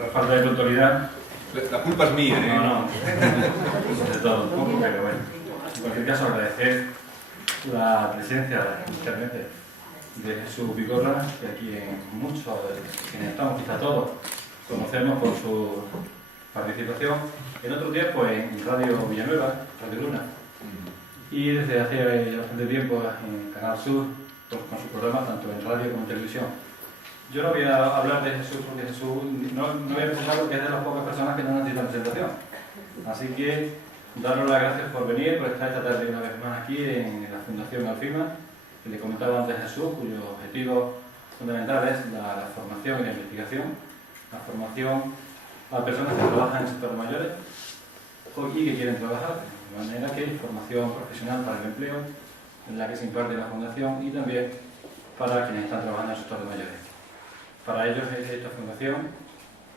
la falta de puntualidad. La culpa es mía, ¿eh? No, de todo un poco, pero bueno. En cualquier caso, agradecer la presencia, inicialmente, de Jesús Vigorra, que aquí en muchos, quienes estamos, quizá todos, conocemos por su participación en otro tiempo en Radio Villanueva, Radio Luna, y desde hace bastante tiempo en Canal Sur, pues, con su programa tanto en radio como en televisión. Yo no voy a hablar de Jesús porque Jesús no voy a empezar porque es de las pocas personas que no necesitan presentación. Así que daros las gracias por venir, por estar esta tarde una vez más aquí en la Fundación Alfima, que le comentaba antes Jesús, cuyo objetivo fundamental es la formación y la investigación, la formación a personas que trabajan en sectores mayores y que quieren trabajar, de manera que formación profesional para el empleo, en la que se imparte la Fundación, y también para quienes están trabajando en sectores mayores. Para ellos esta fundación,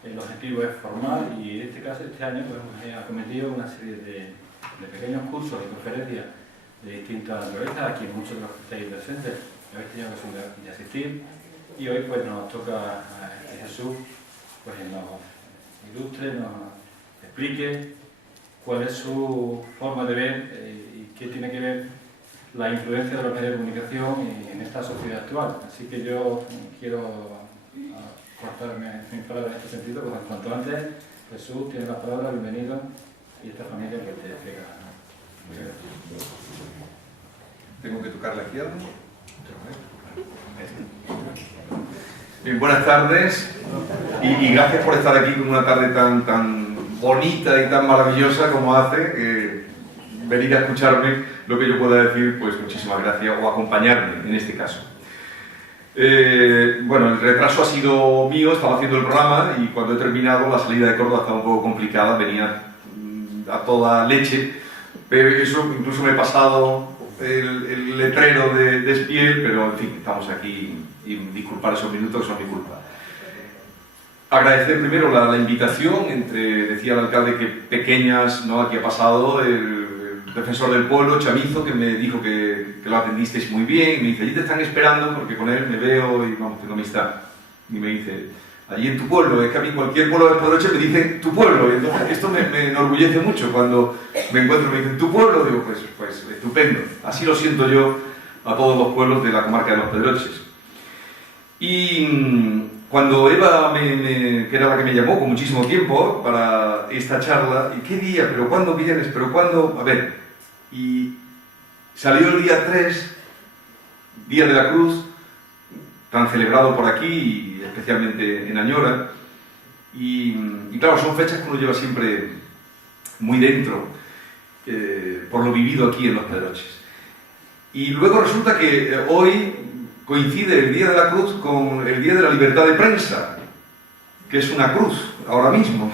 el objetivo es formar, y en este caso, este año, pues, hemos acometido una serie de pequeños cursos y conferencias de distinta naturaleza. Aquí muchos de los que estáis presentes habéis tenido ocasión de asistir, y hoy pues nos toca que Jesús pues, nos ilustre, nos explique cuál es su forma de ver y qué tiene que ver la influencia de los medios de comunicación en esta sociedad actual. Así que yo quiero cortarme mis palabras en este sentido, pues cuanto antes. Jesús tiene la palabra, bienvenido, y esta familia que te explica. Muchas gracias. ¿Tengo que tocar la izquierda? Bien, buenas tardes y gracias por estar aquí con una tarde tan bonita y tan maravillosa como hace venir a escucharme lo que yo pueda decir, pues muchísimas gracias, o acompañarme en este caso. Bueno, el retraso ha sido mío, estaba haciendo el programa y cuando he terminado la salida de Córdoba estaba un poco complicada, venía a toda leche, pero eso incluso me he pasado el letrero de Espiel, pero en fin, estamos aquí y disculpar esos minutos que son mi culpa. Agradecer primero la invitación, decía el alcalde que pequeñas, ¿no? Aquí ha pasado el defensor del pueblo, Chamizo, que me dijo que lo atendisteis muy bien, y me dice, allí te están esperando, porque con él me veo y vamos, tengo amistad. Y me dice, allí en tu pueblo, es que a mí cualquier pueblo de Pedroche me dicen tu pueblo, y entonces esto me enorgullece mucho cuando me encuentro y me dicen tu pueblo, digo, pues estupendo, así lo siento yo a todos los pueblos de la comarca de los Pedroches. Y cuando Eva, que era la que me llamó con muchísimo tiempo para esta charla, ¿y qué día? ¿Pero cuándo vienes? ¿Pero cuándo? A ver, y salió el día 3, Día de la Cruz, tan celebrado por aquí, y especialmente en Añora, y claro, son fechas que uno lleva siempre muy dentro, por lo vivido aquí en los Pedroches. Y luego resulta que hoy coincide el Día de la Cruz con el Día de la Libertad de Prensa, que es una cruz, ahora mismo.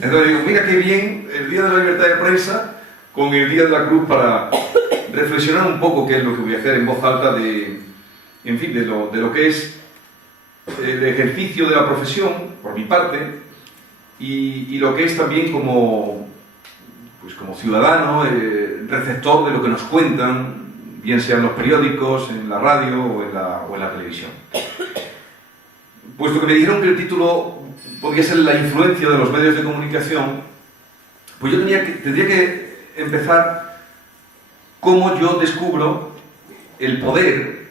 Entonces digo, mira qué bien el Día de la Libertad de Prensa con el Día de la Cruz para reflexionar un poco qué es lo que voy a hacer en voz alta en fin, de lo que es el ejercicio de la profesión, por mi parte, y lo que es también como ciudadano, receptor de lo que nos cuentan, bien sea en los periódicos, en la radio o en la televisión. Puesto que me dijeron que el título podía ser la influencia de los medios de comunicación, pues yo tendría que empezar cómo yo descubro el poder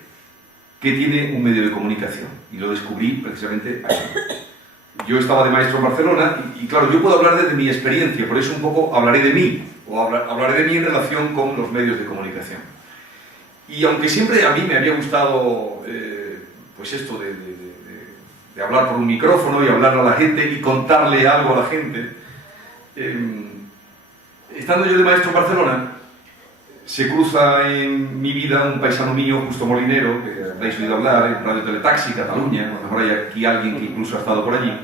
que tiene un medio de comunicación. Y lo descubrí precisamente aquí. Yo estaba de maestro en Barcelona y claro, yo puedo hablar desde mi experiencia, por eso un poco hablaré de mí, o hablaré de mí en relación con los medios de comunicación. Y aunque siempre a mí me había gustado pues esto de hablar por un micrófono y hablarle a la gente y contarle algo a la gente, estando yo de maestro en Barcelona, se cruza en mi vida un paisano mío, Justo Molinero, que habréis oído hablar en Radio Teletaxi, Cataluña, a lo mejor hay aquí alguien que incluso ha estado por allí.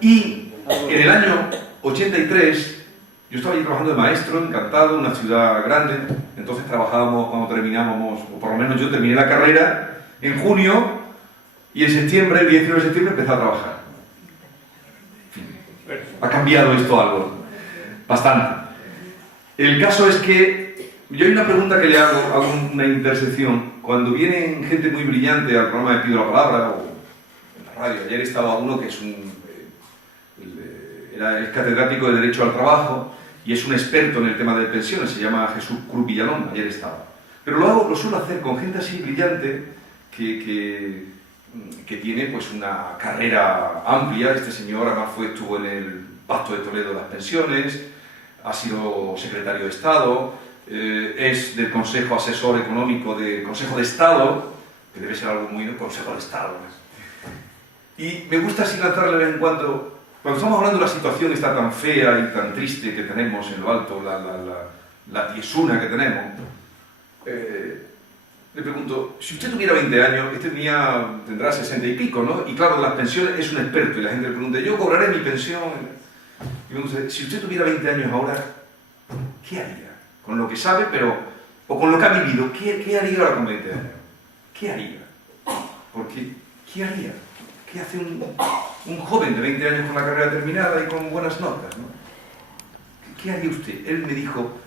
Y en el año 83, yo estaba allí trabajando de maestro, encantado, en una ciudad grande. Entonces trabajábamos cuando terminábamos, o por lo menos yo terminé la carrera en junio, y en septiembre, el 19 de septiembre, empecé a trabajar. En fin, ha cambiado esto algo, bastante. El caso es que yo hay una pregunta que le hago una intersección. Cuando vienen gente muy brillante al programa de Pido la Palabra, o en la radio, ayer estaba uno que es es catedrático de Derecho al Trabajo y es un experto en el tema de pensiones, se llama Jesús Cruz Villalón, ayer estaba. Pero lo suelo hacer con gente así brillante que tiene pues una carrera amplia. Este señor además estuvo en el Pacto de Toledo de las Pensiones, ha sido secretario de Estado, es del Consejo Asesor Económico del Consejo de Estado, que debe ser algo muy del Consejo de Estado. Y me gusta así lanzarle de vez en cuando estamos hablando de la situación esta tan fea y tan triste que tenemos en lo alto, la tiesuna que tenemos, le pregunto, si usted tuviera 20 años, tendrá 60 y pico, ¿no? Y claro, de las pensiones es un experto y la gente le pregunta, yo cobraré mi pensión. Y me dice, si usted tuviera 20 años ahora, ¿qué haría? Con lo que sabe, o con lo que ha vivido, ¿qué haría ahora con 20 años? ¿Qué haría? Porque, ¿qué haría? ¿Qué hace un joven de 20 años con la carrera terminada y con buenas notas, ¿no? ¿Qué haría usted? Él me dijo,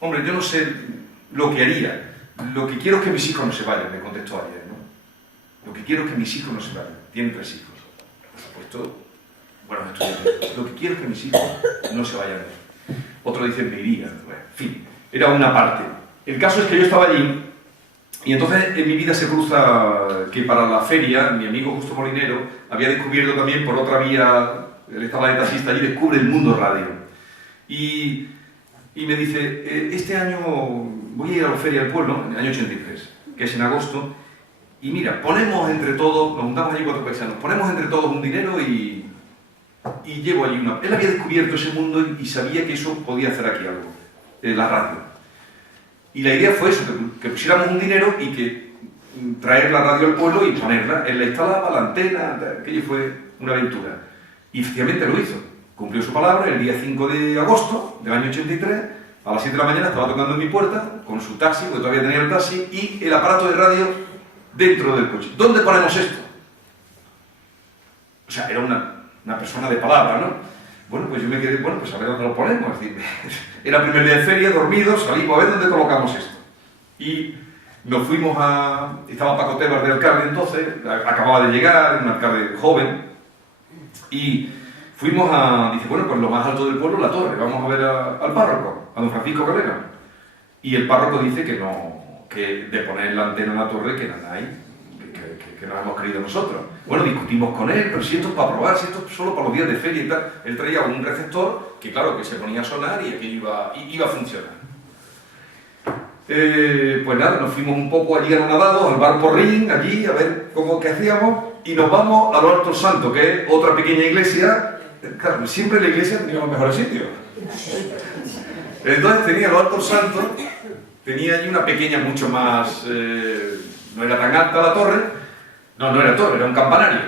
hombre, yo no sé lo que haría. Lo que quiero es que mis hijos no se vayan, me contestó ayer, ¿no? Lo que quiero es que mis hijos no se vayan. Tienen 3 hijos. Por supuesto, bueno, estudiantes. Lo que quiero es que mis hijos no se vayan. Otro dice, me iría. Bueno, en fin, era una parte. El caso es que yo estaba allí y entonces en mi vida se cruza que para la feria, mi amigo Justo Molinero había descubierto también por otra vía, él estaba de taxista y descubre el mundo radio. Y me dice, este año voy a ir a la Feria del Pueblo, en el año 83, que es en agosto, y mira, ponemos entre todos, nos juntamos allí 4 paisanos, ponemos entre todos un dinero y llevo allí una... Él había descubierto ese mundo y sabía que eso podía hacer aquí algo, la radio. Y la idea fue eso, que pusiéramos un dinero y que traer la radio al pueblo y ponerla. Él la instalaba, la antena, aquello fue una aventura. Y efectivamente lo hizo. Cumplió su palabra, el día 5 de agosto del año 83, a las 7 de la mañana estaba tocando en mi puerta con su taxi, porque todavía tenía el taxi, y el aparato de radio dentro del coche. ¿Dónde ponemos esto? O sea, era una persona de palabra, ¿no? Bueno, pues yo me quedé, bueno, pues a ver dónde lo ponemos. Es decir, era el primer día de feria, dormidos, salimos a ver dónde colocamos esto. Y nos fuimos estaba Paco Tebas de alcalde entonces, acababa de llegar, un alcalde joven, y fuimos dice, bueno, pues lo más alto del pueblo, la torre, vamos a ver al párroco, a don Francisco Carrera. Y el párroco dice que no, que de poner la antena en la torre, que nada hay, que nos hemos creído nosotros. Bueno, discutimos con él, pero si esto es para probar, si esto es solo para los días de feria y tal. Él traía un receptor que, claro, que se ponía a sonar y aquello iba a funcionar. Pues nada, nos fuimos un poco allí anonadados al bar Porrín, allí, a ver qué hacíamos, y nos vamos a los Altos Santos, que es otra pequeña iglesia. Claro, siempre la iglesia tenía los mejores sitios. Entonces tenía los Altos Santos, tenía allí una pequeña, mucho más... no era tan alta la torre, no era torre, era un campanario.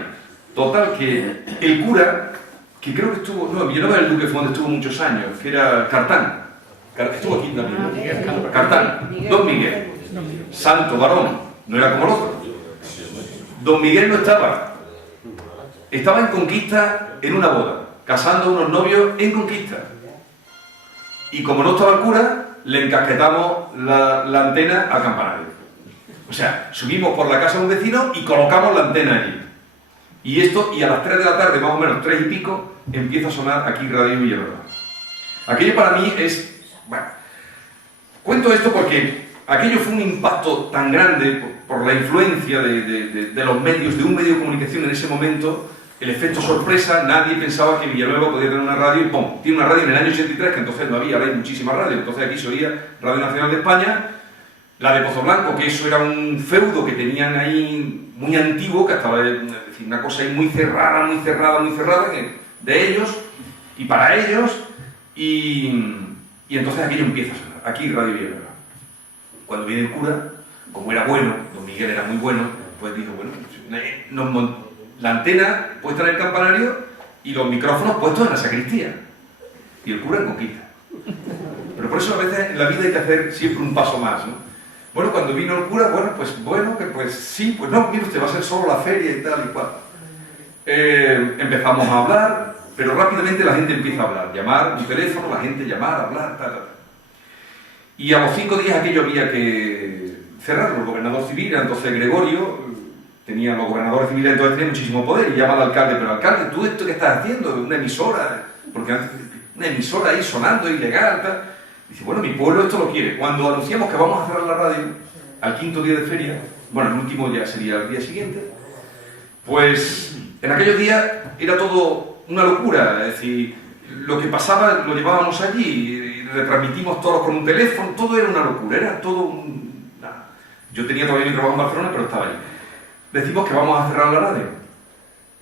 Total, que el cura, que creo que estuvo... No, Villanueva del Duque fue donde estuvo muchos años, que era Cartán. Estuvo aquí también. Cartán, Don Miguel. Santo varón, no era como el otro. Don Miguel no estaba. Estaba en Conquista en una boda, casando a unos novios en Conquista. Y como no estaba el cura, le encasquetamos la antena al campanario. O sea, subimos por la casa de un vecino y colocamos la antena allí. Y a las 3 de la tarde, más o menos 3 y pico, empieza a sonar aquí Radio Villanueva. Aquello para mí es... Bueno, cuento esto porque aquello fue un impacto tan grande por la influencia de los medios, de un medio de comunicación en ese momento, el efecto sorpresa. Nadie pensaba que Villanueva podía tener una radio y ¡pum! Tiene una radio en el año 83, que entonces no había, ahora hay muchísimas radios. Entonces aquí se oía Radio Nacional de España, la de Pozo Blanco, que eso era un feudo que tenían ahí muy antiguo, que estaba, es decir, una cosa ahí muy cerrada, de ellos y para ellos, y entonces aquello empieza a sonar, aquí Radio Villanueva. Cuando viene el cura, como era bueno, don Miguel era muy bueno, pues dijo, bueno, la antena puesta en el campanario y los micrófonos puestos en la sacristía. Y el cura en Conquista. Pero por eso a veces en la vida hay que hacer siempre un paso más, ¿no? Bueno, cuando vino el cura, pues sí, pues no, mire usted, va a ser solo la feria y tal y cual. Empezamos a hablar, pero rápidamente la gente empieza a hablar, llamar un teléfono, la gente llamar, hablar, tal. Y a los 5 días aquello había que cerrarlo. El gobernador civil, entonces Gregorio, los gobernadores civiles entonces tenían muchísimo poder, y llama al alcalde, pero alcalde, ¿tú esto qué estás haciendo? Una emisora, porque antes, una emisora ahí sonando ilegal, tal. Dice, bueno, mi pueblo esto lo quiere. Cuando anunciamos que vamos a cerrar la radio, al quinto día de feria, bueno, el último ya sería el día siguiente, pues en aquellos días era todo una locura, es decir, lo que pasaba lo llevábamos allí, y retransmitimos todos con un teléfono, todo era una locura, era todo un... Nada. Yo tenía todavía mi trabajo en Barcelona, pero estaba allí. Decimos que vamos a cerrar la radio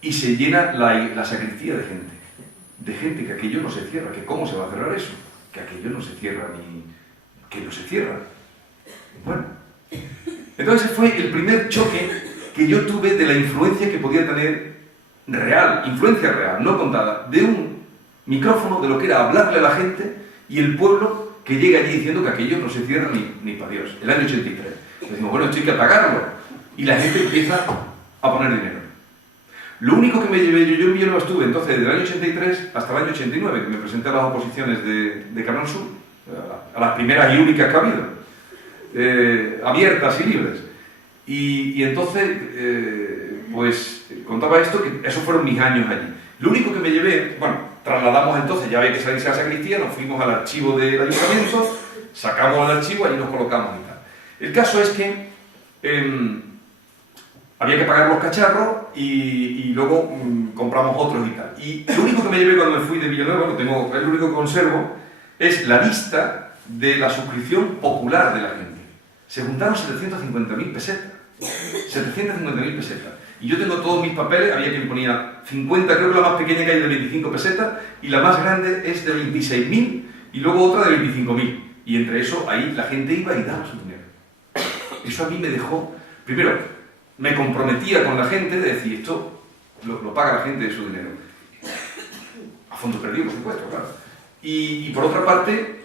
y se llena la sacristía de gente que aquello no se cierra, que cómo se va a cerrar eso, que aquello no se cierra ni... que no se cierra. Bueno, entonces fue el primer choque que yo tuve de la influencia que podía tener real, influencia real, no contada, de un micrófono, de lo que era hablarle a la gente y el pueblo que llega allí diciendo que aquello no se cierra ni para Dios. El año 83. Decimos, bueno, esto hay que apagarlo. Y la gente empieza a poner dinero. Lo único que me llevé, yo en Villanueva estuve entonces desde el año 83 hasta el año 89, que me presenté a las oposiciones de Canal Sur, a las primeras y únicas que ha habido, abiertas y libres. Y entonces, pues contaba esto, que esos fueron mis años allí. Lo único que me llevé, bueno, trasladamos entonces, ya había que salirse a la sacristía, nos fuimos al archivo del ayuntamiento, sacamos el archivo, allí nos colocamos y tal. El caso es que había que pagar los cacharros y luego compramos otros y tal. Y lo único que me llevé cuando me fui de Villanueva, es lo único que conservo, es la lista de la suscripción popular de la gente. Se juntaron 750.000 pesetas. 750.000 pesetas. Y yo tengo todos mis papeles, había quien ponía 50, creo que la más pequeña que hay de 25 pesetas, y la más grande es de 26.000, y luego otra de 25.000. Y entre eso, ahí la gente iba y daba su dinero. Eso a mí me dejó, primero, me comprometía con la gente de decir, esto lo paga la gente de su dinero. A fondo perdido, por supuesto, claro. Y por otra parte,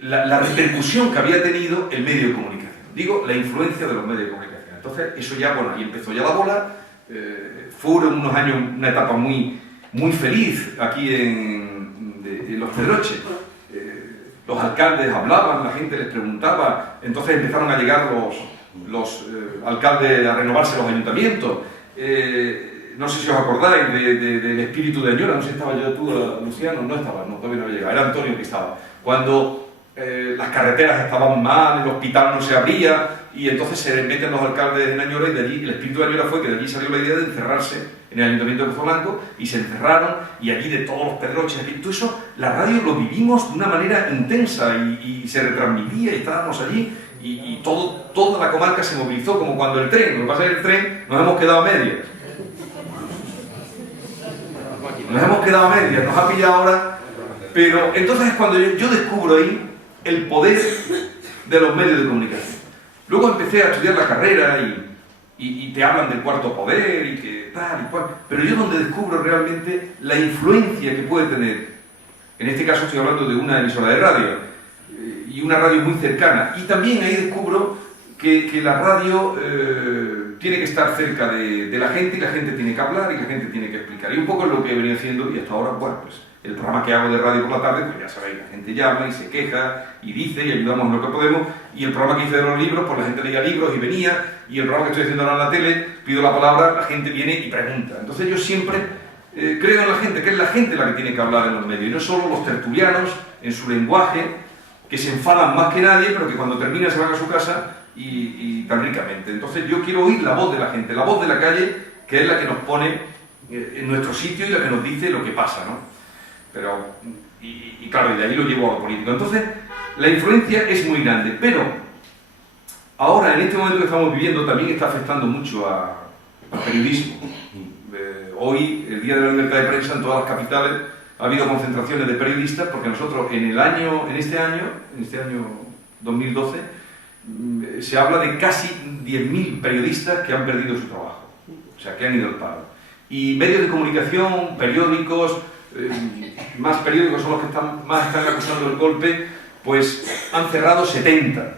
la repercusión que había tenido el medio de comunicación. Digo, la influencia de los medios de comunicación. Entonces, eso ya, bueno, ahí empezó ya la bola. Fueron unos años, una etapa muy feliz aquí en Los Pedroches. Los alcaldes hablaban, la gente les preguntaba, entonces empezaron a llegar los alcaldes a renovarse los ayuntamientos. No sé si os acordáis del espíritu de Añora, no sé si estaba yo, tú, Luciano, no estaba, no, todavía no había llegado, era Antonio que estaba. Cuando las carreteras estaban mal, el hospital no se abría, y entonces se meten los alcaldes en Añora, y de allí, el espíritu de Añora fue que de allí salió la idea de encerrarse en el ayuntamiento de Pozo Blanco, y se encerraron, y allí de todos los Pedroches, todo eso, la radio lo vivimos de una manera intensa, y se retransmitía, y estábamos allí, y toda la comarca se movilizó, como cuando el tren, lo que pasa es que el tren nos hemos quedado a medias. Nos hemos quedado a medias, nos ha pillado ahora, pero entonces es cuando yo descubro ahí el poder de los medios de comunicación. Luego empecé a estudiar la carrera y te hablan del cuarto poder y que tal y cual, pero yo donde descubro realmente la influencia que puede tener, en este caso estoy hablando de una emisora de radio, y una radio muy cercana, y también ahí descubro que la radio tiene que estar cerca de la gente, y la gente tiene que hablar, y la gente tiene que explicar, y un poco es lo que he venido haciendo, y hasta ahora, bueno, pues el programa que hago de radio por la tarde, pues ya sabéis, la gente llama y se queja y dice y ayudamos en lo que podemos, y el programa que hice de los libros, pues la gente leía libros y venía, y el programa que estoy haciendo ahora en la tele, pido la palabra, la gente viene y pregunta. Entonces yo siempre creo en la gente, que es la gente la que tiene que hablar en los medios, y no solo los tertulianos en su lenguaje, que se enfadan más que nadie, pero que cuando termina se van a su casa y tan ricamente. Entonces yo quiero oír la voz de la gente, la voz de la calle, que es la que nos pone en nuestro sitio y la que nos dice lo que pasa, ¿no? Pero, y claro, y de ahí lo llevo a lo político. Entonces, la influencia es muy grande, pero ahora, en este momento que estamos viviendo, también está afectando mucho al periodismo. Hoy, el Día de la Libertad de Prensa, en todas las capitales ha habido concentraciones de periodistas, porque nosotros en este año 2012, se habla de casi 10.000 periodistas que han perdido su trabajo, o sea, que han ido al paro. Y medios de comunicación, periódicos, más periódicos son los que más están acusando el golpe, pues han cerrado 70.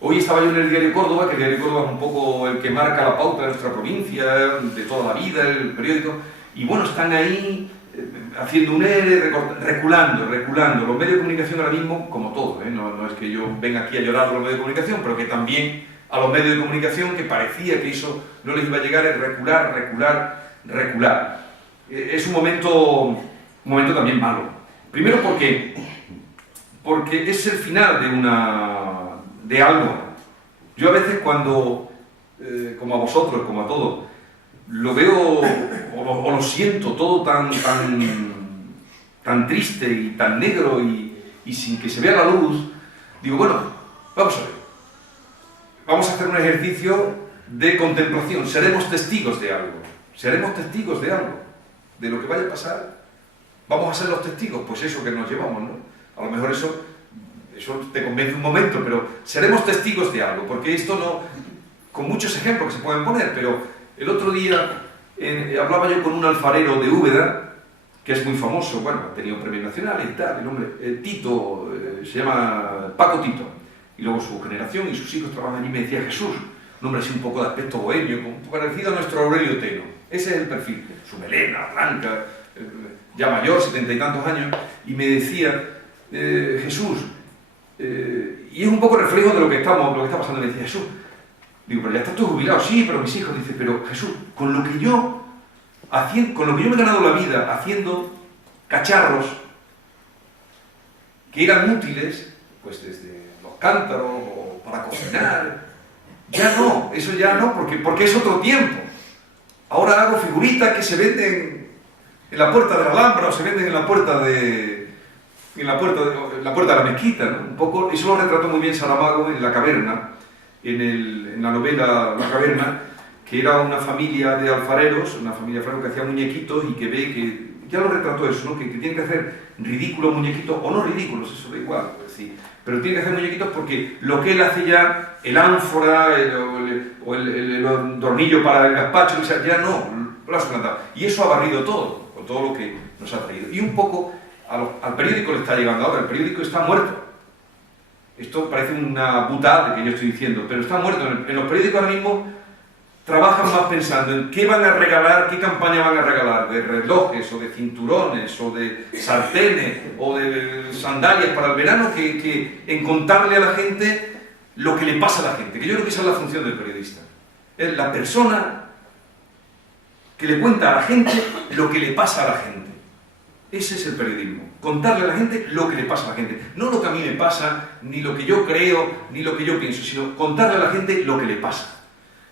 Hoy estaba yo en el Diario Córdoba, que el Diario Córdoba es un poco el que marca la pauta de nuestra provincia, de toda la vida, el periódico, y bueno, están ahí haciendo un ERE, reculando. Los medios de comunicación ahora mismo, como todo, no es que yo venga aquí a llorar a los medios de comunicación, pero que también a los medios de comunicación, que parecía que eso no les iba a llegar, es recular. es un momento también malo. Primero porque es el final de algo. Yo a veces cuando, como a vosotros, como a todos, lo veo o lo siento todo tan triste y tan negro y sin que se vea la luz, digo, bueno, vamos a ver. Vamos a hacer un ejercicio de contemplación. Seremos testigos de algo. Seremos testigos de algo. De lo que vaya a pasar. Vamos a ser los testigos. Pues eso que nos llevamos, ¿no? A lo mejor eso te convence un momento, pero seremos testigos de algo. Porque esto no... Con muchos ejemplos que se pueden poner, pero el otro día hablaba yo con un alfarero de Úbeda, que es muy famoso, bueno, ha tenido premios nacionales y tal, el nombre, Tito, se llama Paco Tito. Y luego su generación y sus hijos trabajan allí, y me decía Jesús, un hombre así un poco de aspecto bohemio, parecido a nuestro Aurelio Teno. Ese es el perfil, su melena blanca, ya mayor, 70 y tantos años, y me decía, Jesús, y es un poco reflejo de lo que está pasando, me decía Jesús, digo, pero ya estás tú jubilado, sí, pero mis hijos, dice, pero Jesús, con lo que yo me he ganado la vida haciendo cacharros que eran útiles, pues desde los cántaros o para cocinar, ya no, eso ya no, porque es otro tiempo. Ahora hago figuritas que se venden en la puerta de la Alhambra o se venden en la puerta de la mezquita, ¿no? Un poco, eso lo retrató muy bien Saramago en La Caverna, en la novela La Caverna, que era una familia de alfareros, que hacía muñequitos y que ve que, ya lo retrató eso, ¿no? Que tienen que hacer ridículos muñequitos, o no ridículos, eso da igual, pues sí, pero tienen que hacer muñequitos porque lo que él hace ya, el ánfora o el tornillo para el gazpacho, o sea, ya no, lo ha suplantado. Y eso ha barrido todo, con todo lo que nos ha traído. Y un poco al periódico le está llegando ahora, el periódico está muerto. Esto parece una butada que yo estoy diciendo, pero está muerto. En los periódicos ahora mismo trabajan más pensando en qué van a regalar, qué campaña van a regalar, de relojes, o de cinturones, o de sartenes, o de sandalias para el verano, que en contarle a la gente lo que le pasa a la gente. Que yo creo que esa es la función del periodista. Es la persona que le cuenta a la gente lo que le pasa a la gente. Ese es el periodismo. Contarle a la gente lo que le pasa a la gente. No lo que a mí me pasa, ni lo que yo creo, ni lo que yo pienso, sino contarle a la gente lo que le pasa.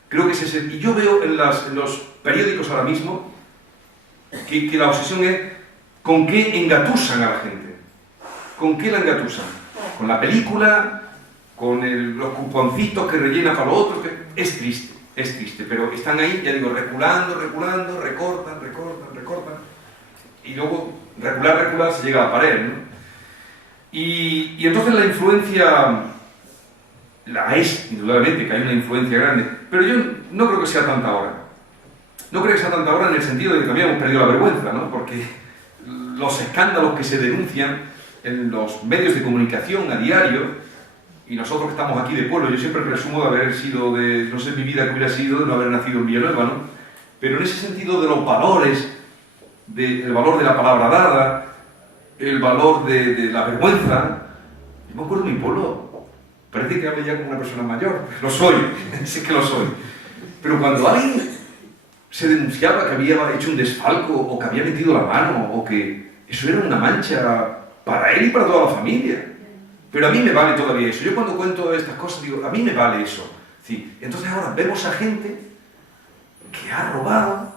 Creo que ese es el... Y yo veo en los periódicos ahora mismo que la obsesión es con qué engatusan a la gente. ¿Con qué la engatusan? Con la película, con los cuponcitos que rellena para lo otro. Es triste, pero están ahí, ya digo, reculando, recortan. Y luego, recular, se llega a la pared, ¿no? Y entonces la influencia... La es, indudablemente, que hay una influencia grande, pero yo no creo que sea tanta ahora. No creo que sea tanta ahora en el sentido de que también hemos perdido la vergüenza, ¿no? Porque los escándalos que se denuncian en los medios de comunicación a diario, y nosotros que estamos aquí de pueblo, yo siempre presumo de haber sido no sé mi vida que hubiera sido, de no haber nacido en Villanueva, ¿no? Pero en ese sentido de los valores, el valor de la palabra dada, el valor de la vergüenza, yo me acuerdo de mi pueblo. Parece que hablo ya como una persona mayor. Lo soy, sé que lo soy. Pero cuando alguien se denunciaba que había hecho un desfalco o que había metido la mano o que eso era una mancha para él y para toda la familia. Pero a mí me vale todavía eso. Yo cuando cuento estas cosas digo, a mí me vale eso. Sí. Entonces ahora vemos a gente que ha robado,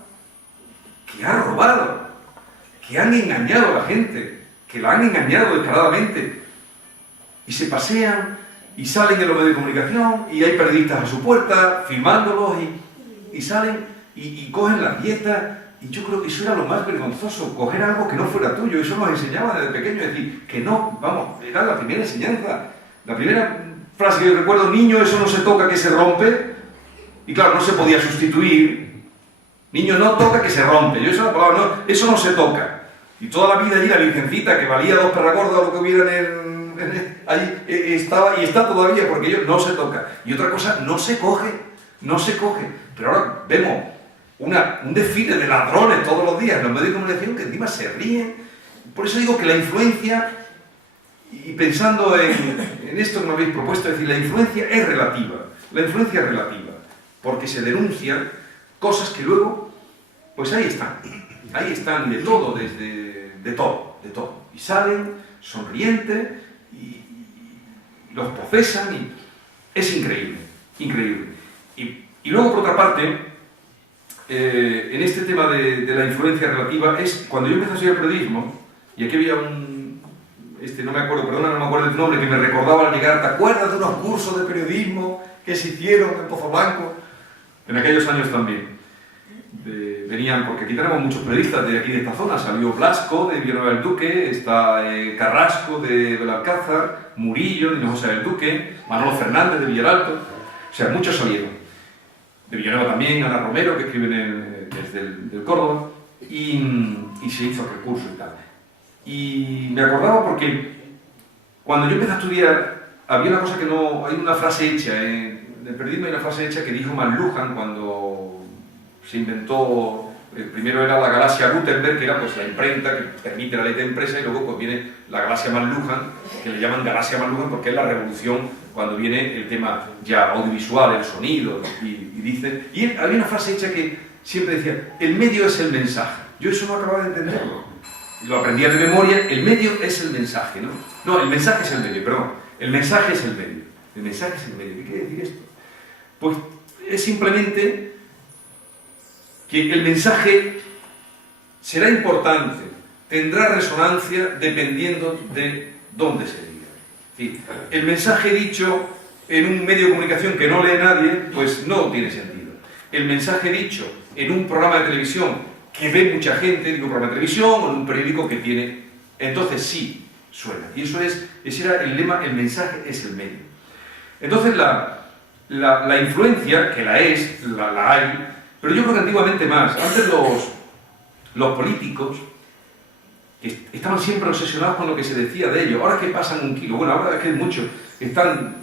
que han engañado a la gente, que la han engañado descaradamente y se pasean y salen en los medios de comunicación y hay periodistas a su puerta filmándolos y salen y cogen las dietas y yo creo que eso era lo más vergonzoso, coger algo que no fuera tuyo. Eso nos enseñaban desde pequeño, es decir, que no, vamos, era la primera enseñanza, la primera frase que yo recuerdo, niño, eso no se toca, que se rompe, y claro, no se podía sustituir, niño, no toca, que se rompe, yo esa la palabra, no, eso no se toca, y toda la vida allí la virgencita que valía 2 perras gordas o lo que hubieran ahí estaba y está todavía, porque ellos no se toca. Y otra cosa, no se coge. Pero ahora vemos un desfile de ladrones todos los días en los medios de comunicación que encima se ríen. Por eso digo que la influencia, y pensando en esto que me habéis propuesto, es decir, la influencia es relativa. Porque se denuncian cosas que luego, pues ahí están. ahí están de todo, de todo. Y salen sonrientes y los procesan y es increíble, increíble. Y luego, por otra parte, en este tema de la influencia relativa, es cuando yo empecé a estudiar periodismo, y aquí había no me acuerdo, perdona, no me acuerdo del nombre, que me recordaba al llegar, ¿te acuerdas de unos cursos de periodismo que se hicieron en Pozo Blanco? En aquellos años también. Venían, porque aquí tenemos muchos periodistas de aquí de esta zona, salió Blasco de Villanueva del Duque, está Carrasco de Belalcázar, Murillo de José del Duque, Manolo Fernández de Villaralto, o sea, muchos salieron. De Villanueva también, Ana Romero, que escribe desde del Córdoba, y se hizo recurso y tal. Y me acordaba porque cuando yo empecé a estudiar, había una cosa que no... Hay una frase hecha, en el periodismo hay una frase hecha que dijo McLuhan cuando se inventó... primero era la galaxia Gutenberg, que era pues la imprenta que permite la ley de empresa, y luego pues viene la galaxia McLuhan, que le llaman galaxia McLuhan porque es la revolución cuando viene el tema ya audiovisual, el sonido, y dicen... Y había una frase hecha que siempre decía, el medio es el mensaje. Yo eso no acababa de entenderlo. Lo aprendía de memoria, el medio es el mensaje, ¿no? No, el mensaje es el medio, perdón. El mensaje es el medio. El mensaje es el medio. ¿Qué quiere decir esto? Pues es simplemente que el mensaje será importante, tendrá resonancia dependiendo de dónde se diga. Es decir, el mensaje dicho en un medio de comunicación que no lee nadie, pues no tiene sentido. El mensaje dicho en un programa de televisión que ve mucha gente, digo, un programa de televisión o en un periódico que tiene, entonces sí suena. Y ese era el lema, el mensaje es el medio. Entonces la influencia, que la hay, pero yo creo que antiguamente más. Antes los políticos estaban siempre obsesionados con lo que se decía de ellos. Ahora que pasan un kilo, bueno, ahora es que hay muchos, están,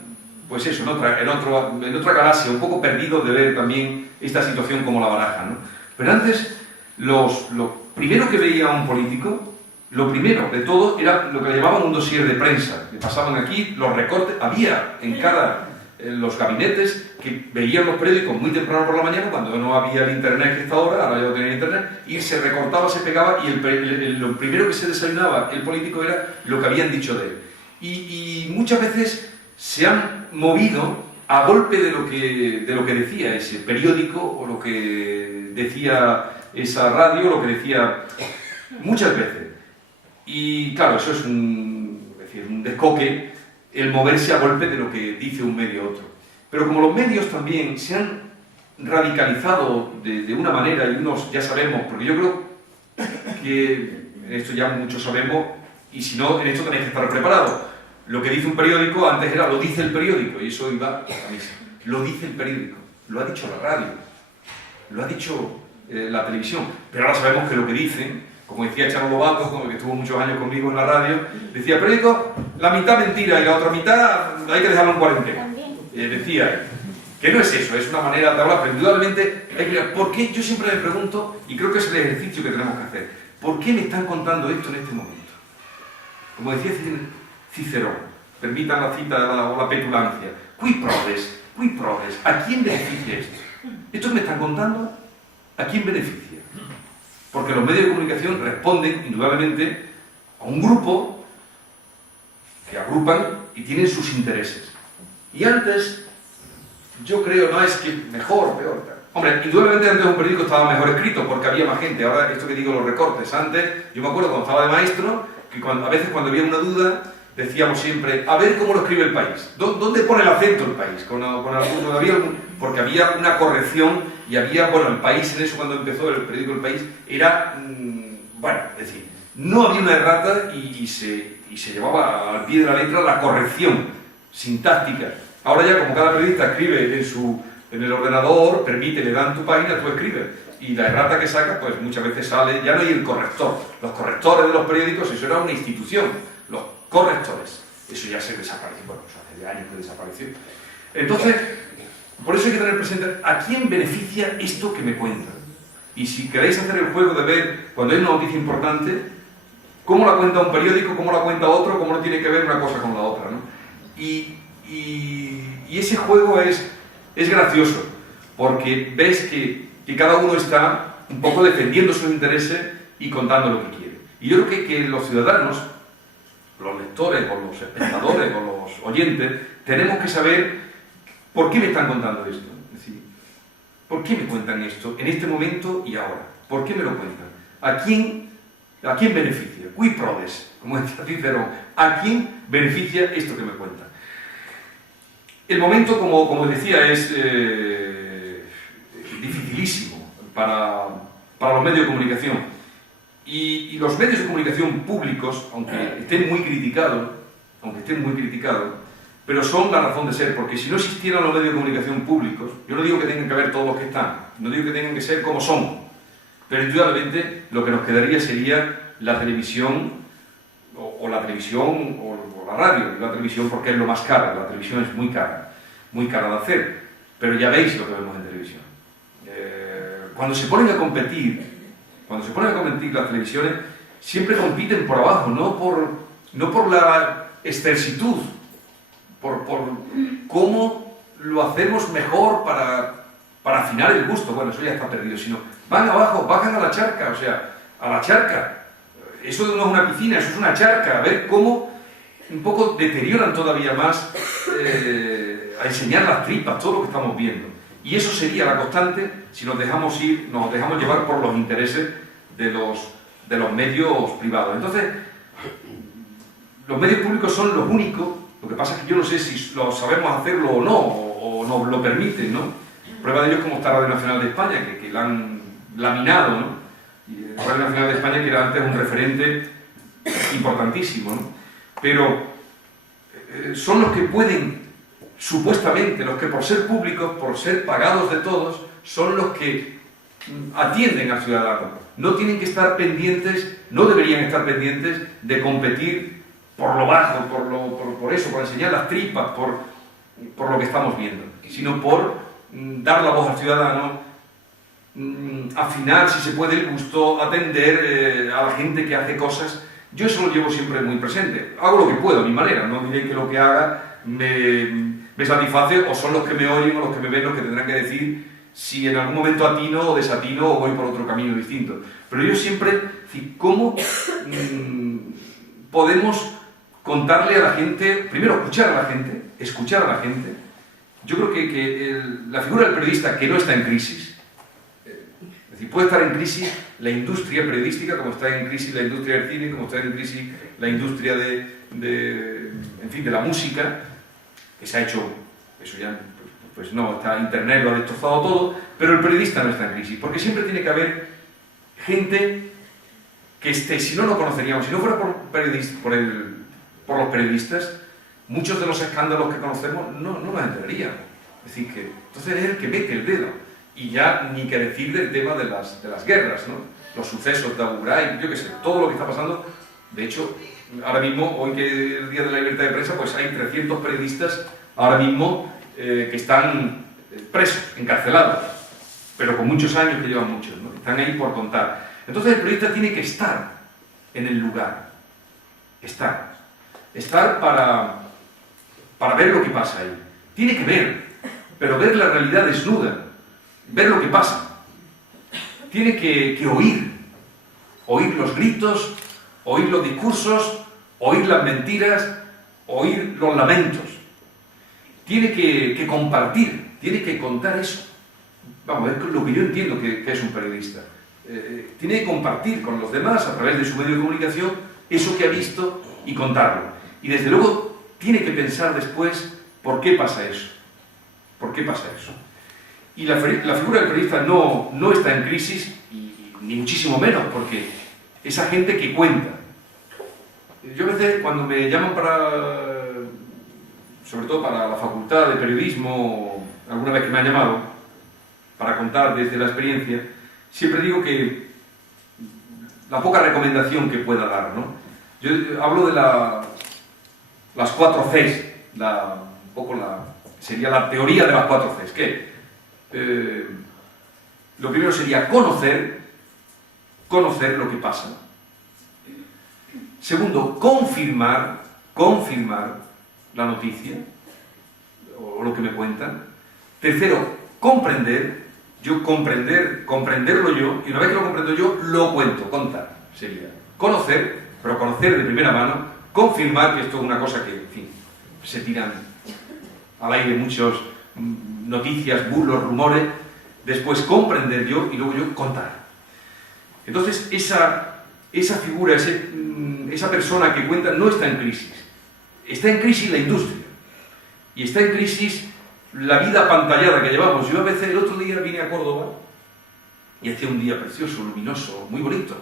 pues eso, en otra galaxia, un poco perdidos de ver también esta situación como la baraja, ¿no? Pero antes, lo primero que veía un político, lo primero de todo, era lo que le llamaban un dossier de prensa. Que pasaban aquí los recortes, había en los gabinetes que veían los periódicos muy temprano por la mañana, cuando no había el internet que está ahora ya lo tenía internet, y se recortaba, se pegaba, y lo primero que se desayunaba el político era lo que habían dicho de él. Y muchas veces se han movido a golpe de lo que decía ese periódico, o lo que decía esa radio, lo que decía muchas veces. Y claro, eso es un descoque, el moverse a golpe de lo que dice un medio u otro. Pero como los medios también se han radicalizado de una manera, y unos ya sabemos, porque yo creo que en esto ya muchos sabemos, y si no, en esto tenéis que estar preparados. Lo que dice un periódico antes era lo dice el periódico, y eso iba a misa. Lo dice el periódico, lo ha dicho la radio, lo ha dicho la televisión, pero ahora sabemos que lo que dicen, como decía Chano Lobato, que estuvo muchos años conmigo en la radio, decía, periódico, la mitad mentira y la otra mitad hay que dejarlo en cuarentena. Decía que no es eso, es una manera de hablar, pero indudablemente hay que mirar. ¿Por qué? Yo siempre me pregunto, y creo que es el ejercicio que tenemos que hacer, ¿por qué me están contando esto en este momento? Como decía Cicerón, permitan la cita o la petulancia, qui prodest, ¿a quién beneficia esto? ¿Esto que me están contando? ¿A quién beneficia? Porque los medios de comunicación responden, indudablemente, a un grupo que agrupan y tienen sus intereses. Y antes, yo creo, no es que mejor o peor. Hombre, indudablemente antes un periódico estaba mejor escrito porque había más gente. Ahora, esto que digo, los recortes. Antes, yo me acuerdo cuando estaba de maestro, que a veces cuando había una duda, decíamos siempre, a ver cómo lo escribe el país. ¿Dónde pone el acento el país? Porque había una corrección y había, bueno, el país en eso cuando empezó el periódico El País era, bueno, es decir, no había una errata y se llevaba al pie de la letra la corrección sintáctica. Ahora ya como cada periodista escribe en el ordenador, le dan tu página, tú escribes. Y la errata que saca, pues muchas veces sale, ya no hay el corrector. Los correctores de los periódicos, eso era una institución. Los correctores, eso ya se desapareció, bueno, pues hace ya años que desapareció. Entonces, por eso hay que tener presente a quién beneficia esto que me cuentan. Y si queréis hacer el juego de ver, cuando hay una noticia importante, cómo la cuenta un periódico, cómo la cuenta otro, cómo no tiene que ver una cosa con la otra, ¿no? Y ese juego es gracioso, porque ves que cada uno está un poco defendiendo sus intereses y contando lo que quiere. Y yo creo que los ciudadanos, los lectores, o los espectadores, o los oyentes, tenemos que saber por qué me están contando esto. Es decir, ¿por qué me cuentan esto en este momento y ahora? ¿Por qué me lo cuentan? ¿A quién beneficia? Cui prodest, como decía Cicerón, ¿a quién beneficia esto que me cuentan? El momento, como decía, es dificilísimo para los medios de comunicación. Y los medios de comunicación públicos, aunque estén muy criticados, pero son la razón de ser, porque si no existieran los medios de comunicación públicos, yo no digo que tengan que haber todos los que están, no digo que tengan que ser como son, pero indudablemente lo que nos quedaría sería la televisión, o la televisión, o la radio, la televisión porque es lo más caro, la televisión es muy cara de hacer, pero ya veis lo que vemos en televisión. Cuando se ponen a competir las televisiones, siempre compiten por abajo, no por la excelsitud, por cómo lo hacemos mejor para afinar el gusto. Bueno, eso ya está perdido, sino van abajo, bajan a la charca, a la charca. Eso no es una piscina, eso es una charca. A ver cómo un poco deterioran todavía más a enseñar las tripas, todo lo que estamos viendo. Y eso sería la constante si nos dejamos llevar por los intereses de los medios privados. Entonces, los medios públicos son los únicos, lo que pasa es que yo no sé si lo sabemos hacerlo o no, o nos lo permiten, ¿no? Prueba de ello es como está Radio Nacional de España, que la han laminado, ¿no? Y Radio Nacional de España, que era antes un referente importantísimo, ¿no? Pero son los que pueden, supuestamente, los que por ser públicos, por ser pagados de todos, son los que atienden al ciudadano. No tienen que estar pendientes, no deberían estar pendientes de competir por lo bajo, por eso, por enseñar las tripas, por lo que estamos viendo, sino por dar la voz al ciudadano, afinar, si se puede, el gusto, atender a la gente que hace cosas. Yo eso lo llevo siempre muy presente. Hago lo que puedo, a mi manera. No diré que lo que haga me satisface, o son los que me oyen o los que me ven los que tendrán que decir si en algún momento atino o desatino o voy por otro camino distinto. Pero yo siempre, ¿cómo podemos contarle a la gente, primero escuchar a la gente? Yo creo que la figura del periodista que no está en crisis, es decir, puede estar en crisis la industria periodística, como está en crisis la industria del cine, como está en crisis la industria de la música, que se ha hecho, eso ya, pues no, está Internet lo ha destrozado todo, pero el periodista no está en crisis, porque siempre tiene que haber gente que esté, si no lo conoceríamos, si no fuera por los periodistas, muchos de los escándalos que conocemos no los enteraríamos. Es decir, que entonces es el que mete el dedo. Y ya ni que decir del tema de las guerras, ¿no? Los sucesos de Abu Ghraib, yo qué sé, todo lo que está pasando. De hecho, ahora mismo, hoy que es el Día de la Libertad de Prensa, pues hay 300 periodistas ahora mismo que están presos, encarcelados, pero con muchos años que llevan muchos, ¿no? Están ahí por contar. Entonces el periodista tiene que estar en el lugar, estar para ver lo que pasa ahí. Tiene que ver, pero ver la realidad desnuda, ver lo que pasa. Tiene que oír los gritos, oír los discursos, oír las mentiras, oír los lamentos. Tiene que compartir, tiene que contar eso. Vamos, es lo que yo entiendo que es un periodista. Tiene que compartir con los demás, a través de su medio de comunicación, eso que ha visto y contarlo. Y desde luego tiene que pensar después por qué pasa eso. ¿Por qué pasa eso? Y la figura del periodista no está en crisis, ni muchísimo menos, porque esa gente que cuenta. Yo a veces, cuando me llaman sobre todo para la facultad de periodismo, alguna vez que me han llamado, para contar desde la experiencia, siempre digo que la poca recomendación que pueda dar, ¿no? Yo hablo de las 4 Cs, sería la teoría de las 4 Cs, que lo primero sería conocer lo que pasa. Segundo, confirmar la noticia o lo que me cuentan. Tercero, comprender Yo comprenderlo yo, y una vez que lo comprendo yo, lo cuento, contar, sería conocer, pero conocer de primera mano, confirmar que esto es una cosa que, en fin, se tiran al aire muchas noticias, bulos, rumores, después comprender yo y luego yo contar. Entonces, esa figura, esa persona que cuenta no está en crisis. Está en crisis la industria. Y está en crisis la vida pantallada que llevamos. Yo a veces el otro día vine a Córdoba y hacía un día precioso, luminoso, muy bonito,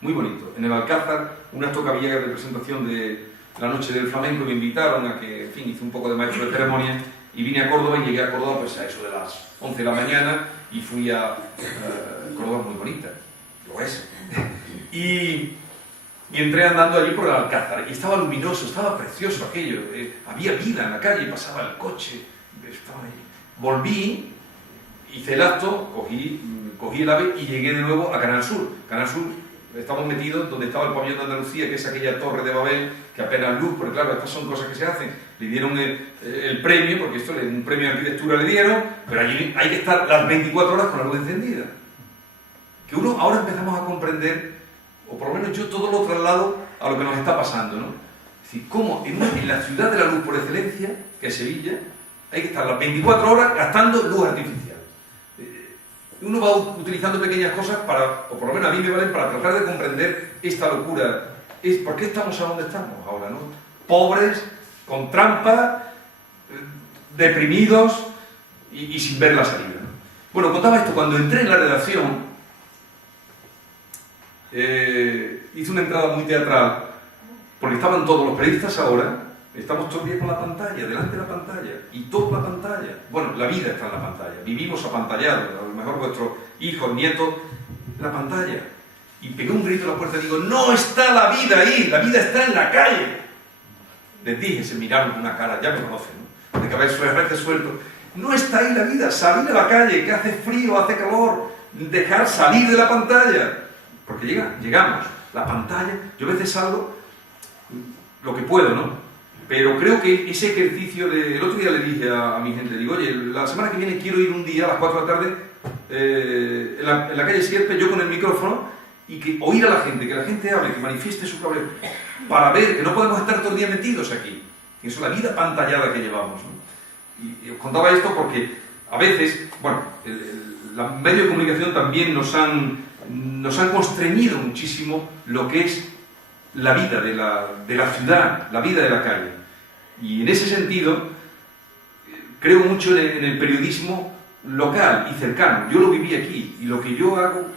muy bonito. En el Alcázar, un acto que había de presentación de la Noche del Flamenco, me invitaron a que, en fin, hice un poco de maestro de ceremonia y vine a Córdoba y llegué a Córdoba pues a eso de las 11 de la mañana y fui a Córdoba muy bonita, lo es. Y entré andando allí por el Alcázar y estaba luminoso, estaba precioso aquello, había vida en la calle, pasaba el coche, estaba ahí. Volví, hice el acto, cogí el AVE y llegué de nuevo a Canal Sur. Canal Sur, estamos metidos donde estaba el pabellón de Andalucía, que es aquella torre de Babel, que apenas luz, porque claro, estas son cosas que se hacen. Le dieron el premio, porque esto un premio de arquitectura le dieron, pero allí hay que estar las 24 horas con la luz encendida. Que uno ahora empezamos a comprender, o por lo menos yo todo lo traslado a lo que nos está pasando, ¿no? Es decir, cómo en la ciudad de la luz por excelencia, que es Sevilla, hay que estar las 24 horas gastando luz artificial. Uno va utilizando pequeñas cosas para, o por lo menos a mí me valen para tratar de comprender esta locura. ¿Por qué estamos a donde estamos ahora, no? Pobres, con trampa, deprimidos y sin ver la salida, ¿no? Bueno, contaba esto, cuando entré en la redacción, hice una entrada muy teatral, porque estaban todos los periodistas ahora, estamos todo el día con la pantalla, delante de la pantalla, y toda la pantalla. Bueno, la vida está en la pantalla, vivimos apantallados, a lo mejor vuestros hijos, nietos, en la pantalla. Y pegué un grito a la puerta y digo, no está la vida ahí, la vida está en la calle. Les dije, se miraron con una cara, ya me conocen, ¿no? De cabeza suelto. No está ahí la vida, salir a la calle, que hace frío, hace calor, dejar salir de la pantalla. Porque llegamos, la pantalla, yo a veces salgo lo que puedo, ¿no? Pero creo que ese ejercicio el otro día le dije a mi gente, digo, oye, la semana que viene quiero ir un día a las 4 de la tarde en la calle Sierpe, yo con el micrófono, y que oír a la gente, que la gente hable, que manifieste su cabreo, para ver que no podemos estar todo el día metidos aquí. Y eso es la vida pantallada que llevamos, ¿no? Y os contaba esto porque a veces, bueno, los medios de comunicación también nos han constreñido muchísimo lo que es la vida de la ciudad, la vida de la calle. Y en ese sentido, creo mucho en el periodismo local y cercano. Yo lo viví aquí, y lo que yo hago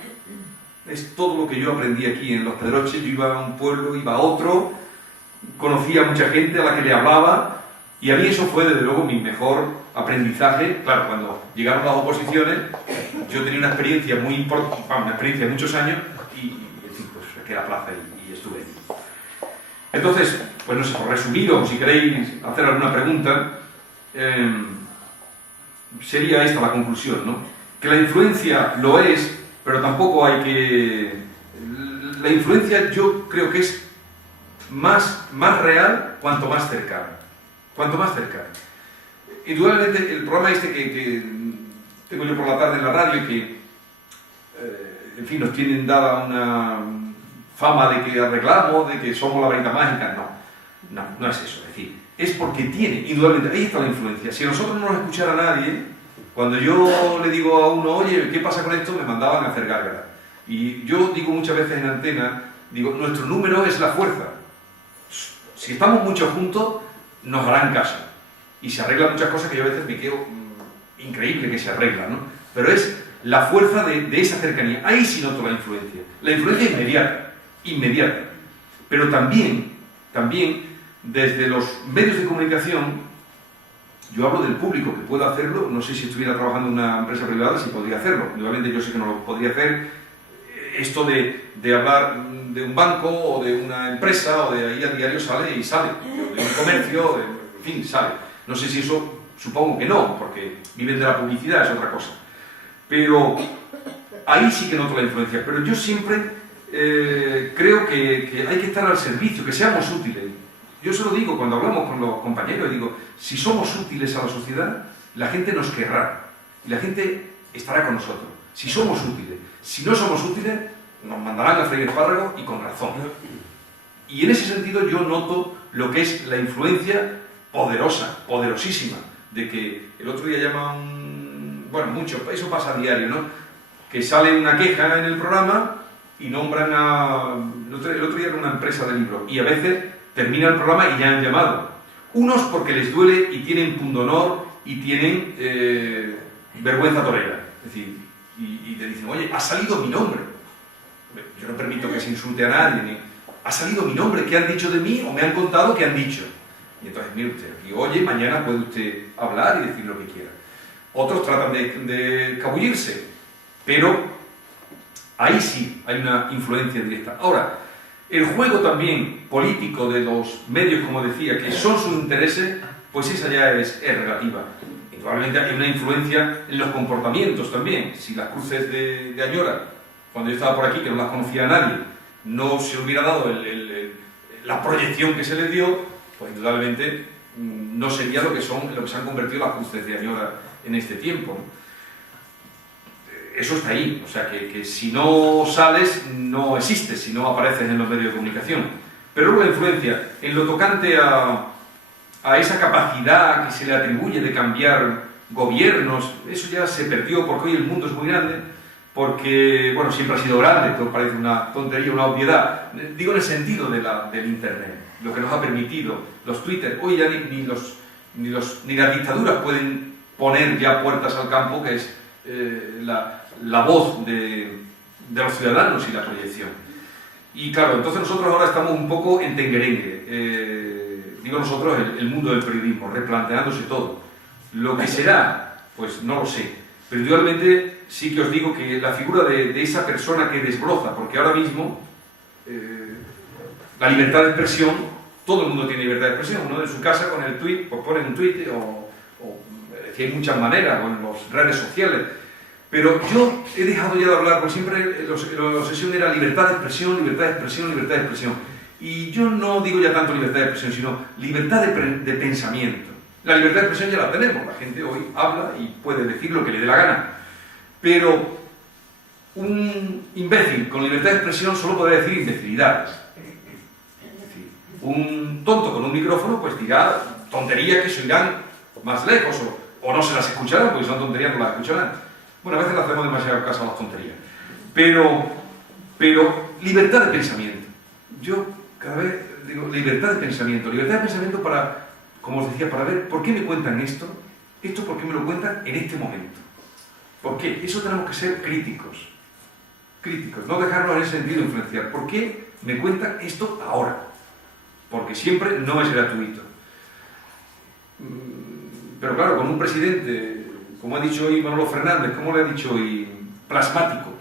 es todo lo que yo aprendí aquí en Los Pedroches. Yo iba a un pueblo, iba a otro, conocía a mucha gente a la que le hablaba, y a mí eso fue desde luego mi mejor aprendizaje. Claro, cuando llegaron las oposiciones, yo tenía una experiencia muy importante, una experiencia de muchos años, y en fin, pues saqué la plaza y estuve allí. Entonces, pues no sé, por resumir, o si queréis hacer alguna pregunta, sería esta la conclusión, ¿no? Que la influencia lo es, pero tampoco hay que... La influencia yo creo que es más real cuanto más cercana. Cuanto más cercana. Indudablemente, el programa este que tengo yo por la tarde en la radio, que, en fin, nos tienen dada una fama de que arreglamos, de que somos la varita mágica, no es eso. Es decir, es porque tiene, indudablemente, ahí está la influencia. Si a nosotros no nos escuchara nadie, cuando yo le digo a uno, oye, ¿qué pasa con esto?, me mandaban a hacer gárgaras. Y yo digo muchas veces en antena, digo, nuestro número es la fuerza. Si estamos muchos juntos, nos harán caso. Y se arreglan muchas cosas que yo a veces me quedo increíble que se arreglan, ¿no? Pero es la fuerza de esa cercanía. Ahí sí noto la influencia. La influencia inmediata. Pero también, desde los medios de comunicación, yo hablo del público, que puedo hacerlo, no sé si estuviera trabajando en una empresa privada, si podría hacerlo. Obviamente yo sé que no lo podría hacer. Esto de hablar de un banco o de una empresa o de ahí al diario sale, o de un comercio, en fin, sale. No sé si eso, supongo que no, porque viven de la publicidad, es otra cosa. Pero ahí sí que noto la influencia. Pero yo siempre creo que hay que estar al servicio, que seamos útiles. Yo se lo digo cuando hablamos con los compañeros, digo, si somos útiles a la sociedad, la gente nos querrá. Y la gente estará con nosotros. Si somos útiles. Si no somos útiles, nos mandarán a freír espárragos y con razón. Y en ese sentido yo noto lo que es la influencia poderosa, poderosísima, de que el otro día llaman, bueno, mucho, eso pasa a diario, ¿no? Que sale una queja en el programa y nombran a... El otro día era una empresa de libros y a veces termina el programa y ya han llamado. Unos porque les duele y tienen pundonor y tienen vergüenza torera. Es decir, y te dicen, oye, ha salido mi nombre. Yo no permito que se insulte a nadie. Ha salido mi nombre, ¿qué han dicho de mí? O me han contado qué han dicho. Y entonces, mire usted, y oye, mañana puede usted hablar y decir lo que quiera. Otros tratan de cabullirse, pero ahí sí hay una influencia directa. Ahora, el juego también político de los medios, como decía, que son sus intereses, pues esa ya es relativa. Y probablemente hay una influencia en los comportamientos también. Si las cruces de Añora, cuando yo estaba por aquí, que no las conocía a nadie, no se hubiera dado la proyección que se les dio, pues indudablemente no sería lo que se han convertido las cruces de Añora en este tiempo, ¿no? Eso está ahí, o sea que si no sales, no existes, si no apareces en los medios de comunicación. Pero luego la influencia, en lo tocante a esa capacidad que se le atribuye de cambiar gobiernos, eso ya se perdió porque hoy el mundo es muy grande, porque, bueno, siempre ha sido grande, esto parece una tontería, una obviedad. Digo en el sentido del Internet, lo que nos ha permitido, los Twitter, hoy ya ni las dictaduras pueden poner ya puertas al campo, que es la voz de los ciudadanos y la proyección. Y claro, entonces nosotros ahora estamos un poco en tenguerengue, digo nosotros, el mundo del periodismo, replanteándose todo. Lo que será, pues no lo sé, pero indudablemente sí que os digo que la figura de esa persona que desbroza, porque ahora mismo la libertad de expresión, todo el mundo tiene libertad de expresión, uno en su casa con el tweet, pues pone un tweet que hay muchas maneras, o en las redes sociales. Pero yo he dejado ya de hablar, porque siempre la obsesión era libertad de expresión, libertad de expresión, libertad de expresión. Y yo no digo ya tanto libertad de expresión, sino libertad de pensamiento. La libertad de expresión ya la tenemos, la gente hoy habla y puede decir lo que le dé la gana. Pero un imbécil con libertad de expresión solo podrá decir imbecilidades. Es decir, un tonto con un micrófono pues dirá tonterías que se irán más lejos o no se las escucharán, porque son tonterías, no las escucharán. Bueno, a veces le hacemos demasiado caso a las tonterías. Pero libertad de pensamiento. Yo cada vez digo libertad de pensamiento para, como os decía, para ver por qué me cuentan esto por qué me lo cuentan en este momento. ¿Por qué? Eso tenemos que ser críticos, no dejarnos en ese sentido influenciar. ¿Por qué me cuentan esto ahora? Porque siempre no es gratuito. Pero claro, con un presidente, como ha dicho hoy Manolo Fernández, ¿cómo le ha dicho hoy? Plasmático.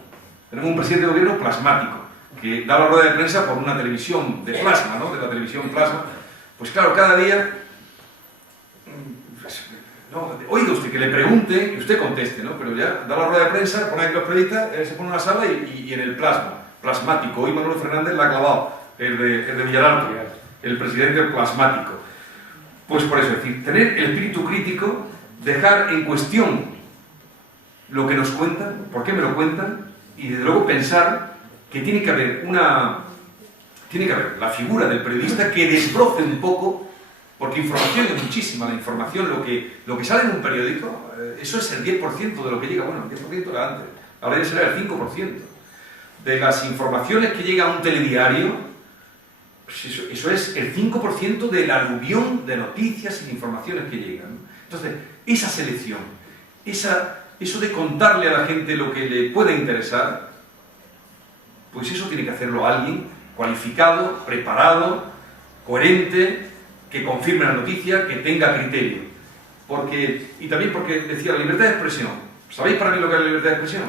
Tenemos un presidente de gobierno plasmático, que da la rueda de prensa por una televisión de plasma, ¿no? De la televisión plasma. Pues claro, cada día... No, oiga usted, que le pregunte y usted conteste, ¿no? Pero ya da la rueda de prensa, pone aquí los periodistas, se pone en una sala y en el plasmático. Hoy Manolo Fernández la ha clavado, el de Villaralto, el presidente plasmático. Pues por eso, es decir, tener el espíritu crítico, dejar en cuestión lo que nos cuentan, por qué me lo cuentan, y desde luego pensar que tiene que haber la figura del periodista que desbroce un poco. Porque información es muchísima, la información, lo que sale en un periódico, eso es el 10% de lo que llega, bueno, el 10% era antes, ahora ya será el 5%. De las informaciones que llega a un telediario, pues eso es el 5% del aluvión de noticias y de informaciones que llegan, ¿no? Entonces, esa selección, eso de contarle a la gente lo que le puede interesar, pues eso tiene que hacerlo alguien cualificado, preparado, coherente, que confirme la noticia, que tenga criterio. Y también porque decía la libertad de expresión. ¿Sabéis para mí lo que es la libertad de expresión?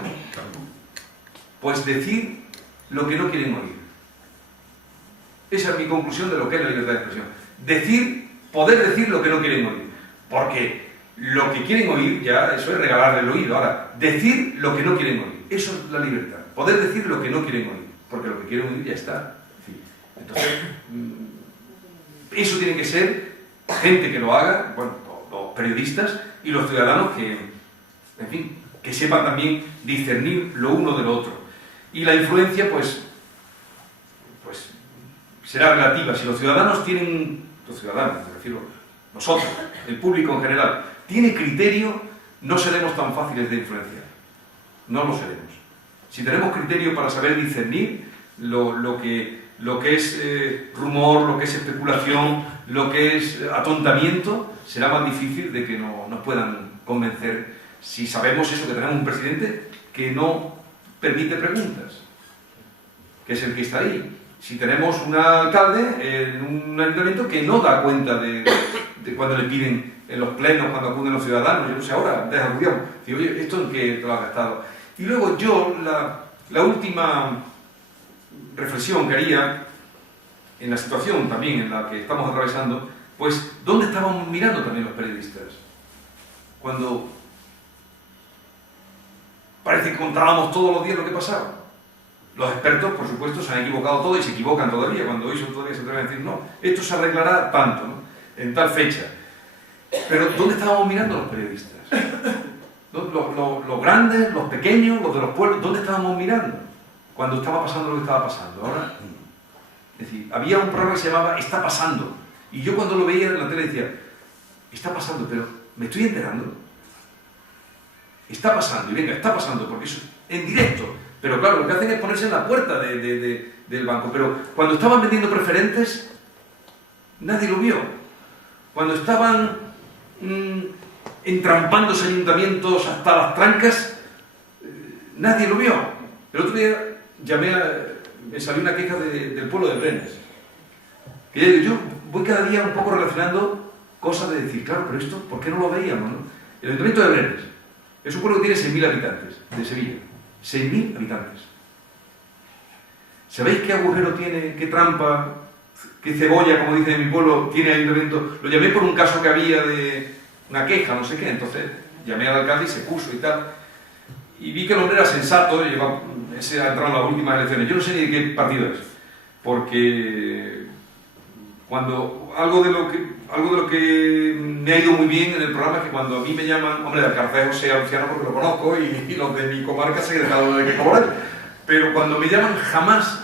Pues decir lo que no quieren oír. Esa es mi conclusión de lo que es la libertad de expresión. Poder decir lo que no quieren oír. Porque lo que quieren oír ya, eso es regalarle el oído. Ahora, decir lo que no quieren oír. Eso es la libertad. Poder decir lo que no quieren oír. Porque lo que quieren oír ya está. Entonces... Eso tiene que ser gente que lo haga, bueno, los periodistas y los ciudadanos que, en fin, que sepan también discernir lo uno de lo otro. Y la influencia, pues será relativa. Si los ciudadanos tienen, los ciudadanos, me refiero, nosotros, el público en general, tiene criterio, no seremos tan fáciles de influenciar. No lo seremos. Si tenemos criterio para saber discernir lo que es rumor, lo que es especulación, lo que es atontamiento, será más difícil de que nos puedan convencer si sabemos eso, que tenemos un presidente que no permite preguntas, que es el que está ahí. Si tenemos un alcalde en un ayuntamiento que no da cuenta de cuando le piden en los plenos, cuando acuden los ciudadanos, yo no sé, ahora, desarrollamos, digo, oye, ¿esto en qué te lo has gastado? Y luego yo, la última reflexión que haría en la situación también en la que estamos atravesando, pues, ¿dónde estábamos mirando también los periodistas? Cuando parece que contábamos todos los días lo que pasaba. Los expertos, por supuesto, se han equivocado todo y se equivocan todavía. Cuando hoy todavía se atreven a decir, no, esto se arreglará tanto, ¿no?, en tal fecha. Pero ¿dónde estábamos mirando los periodistas? Los grandes, los pequeños, los de los pueblos, ¿dónde estábamos mirando cuando estaba pasando lo que estaba pasando? Ahora, es decir, había un programa que se llamaba Está pasando. Y yo cuando lo veía en la tele decía, está pasando, pero ¿me estoy enterando? Está pasando, y venga, está pasando, porque eso es en directo. Pero claro, lo que hacen es ponerse en la puerta del banco. Pero cuando estaban vendiendo preferentes, nadie lo vio. Cuando estaban entrampándose ayuntamientos hasta las trancas, nadie lo vio. El otro día me salió una queja del pueblo de Brenes. Que yo voy cada día un poco relacionando cosas de decir, claro, pero esto, ¿por qué no lo veíamos, no? El ayuntamiento de Brenes es un pueblo que tiene 6.000 habitantes, de Sevilla. 6.000 habitantes. ¿Sabéis qué agujero tiene, qué trampa, qué cebolla, como dicen en mi pueblo, tiene el ayuntamiento? Lo llamé por un caso que había de una queja, no sé qué, entonces llamé al alcalde y se puso y tal. Y vi que el hombre era sensato, ese ha entrado en las últimas elecciones. Yo no sé ni de qué partido es, porque cuando algo de lo que me ha ido muy bien en el programa es que cuando a mí me llaman, hombre, de Alcarcejo sé anciano porque lo conozco y los de mi comarca sé de cada uno de qué comarca, pero cuando me llaman jamás,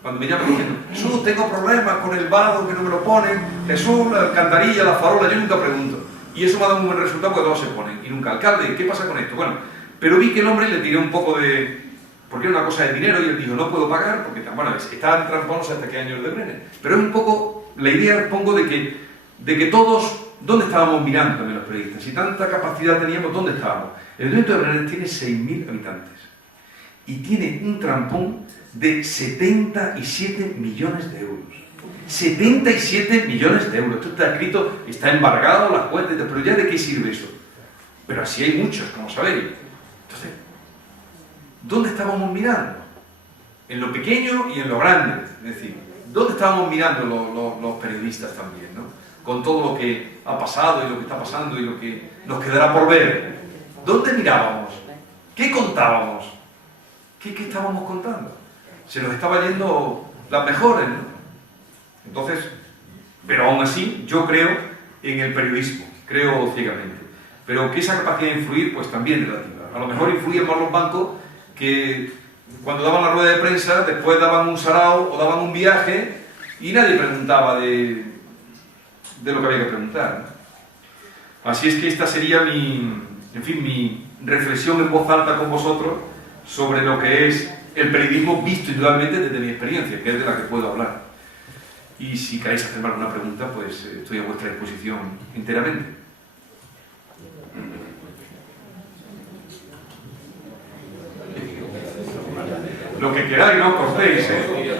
cuando me llaman diciendo, Jesús, tengo problemas con el vado que no me lo ponen, Jesús, la alcantarilla, la farola, yo nunca pregunto. Y eso me ha dado un buen resultado porque todos se ponen. Y nunca, alcalde, ¿qué pasa con esto? Bueno, pero vi que el hombre le tiré un poco porque era una cosa de dinero y él dijo, no puedo pagar porque, bueno, están trampándose hasta qué años de Brenes. Pero es un poco la idea, pongo, de que todos, ¿dónde estábamos mirando también los periodistas? Si tanta capacidad teníamos, ¿dónde estábamos? El ayuntamiento de Brenes tiene 6.000 habitantes y tiene un trampón de 77 millones de euros. 77 millones de euros. Esto está escrito, está embargado, las cuentas, pero ¿ya de qué sirve eso? Pero así hay muchos, como sabéis. Entonces, ¿dónde estábamos mirando? En lo pequeño y en lo grande. Es decir, ¿dónde estábamos mirando los periodistas también, ¿no? Con todo lo que ha pasado y lo que está pasando y lo que nos quedará por ver. ¿Dónde mirábamos? ¿Qué contábamos? ¿Qué estábamos contando? Se nos estaba yendo las mejores, ¿no? Entonces, pero aún así, yo creo en el periodismo, creo ciegamente. Pero que esa capacidad de influir, pues también es relativa. A lo mejor influyen más los bancos que cuando daban la rueda de prensa, después daban un sarao o daban un viaje y nadie preguntaba de lo que había que preguntar, ¿no? Así es que esta sería mi reflexión en voz alta con vosotros sobre lo que es el periodismo visto indudablemente desde mi experiencia, que es de la que puedo hablar. Y si queréis hacerme alguna pregunta, pues estoy a vuestra disposición enteramente. Lo que queráis, no os cortéis, ¿eh?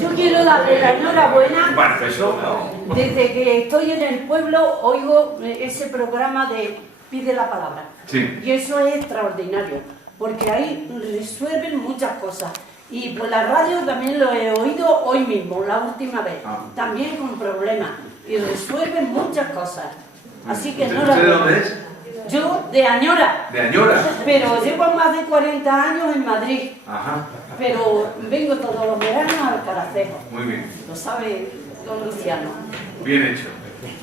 Yo quiero darle la enhorabuena. Bueno, eso no. Desde que estoy en el pueblo oigo ese programa de Pide la Palabra. Sí. Y eso es extraordinario, porque ahí resuelven muchas cosas. Y por la radio también lo he oído hoy mismo, la última vez. También con problemas. Y resuelven muchas cosas. Así que ¿Usted de dónde es? Yo de Añora. De Añora. Pero llevo más de 40 años en Madrid. Ajá. Pero vengo todos los veranos al Alcaracejo. Muy bien. Lo sabe don Luciano. Bien hecho.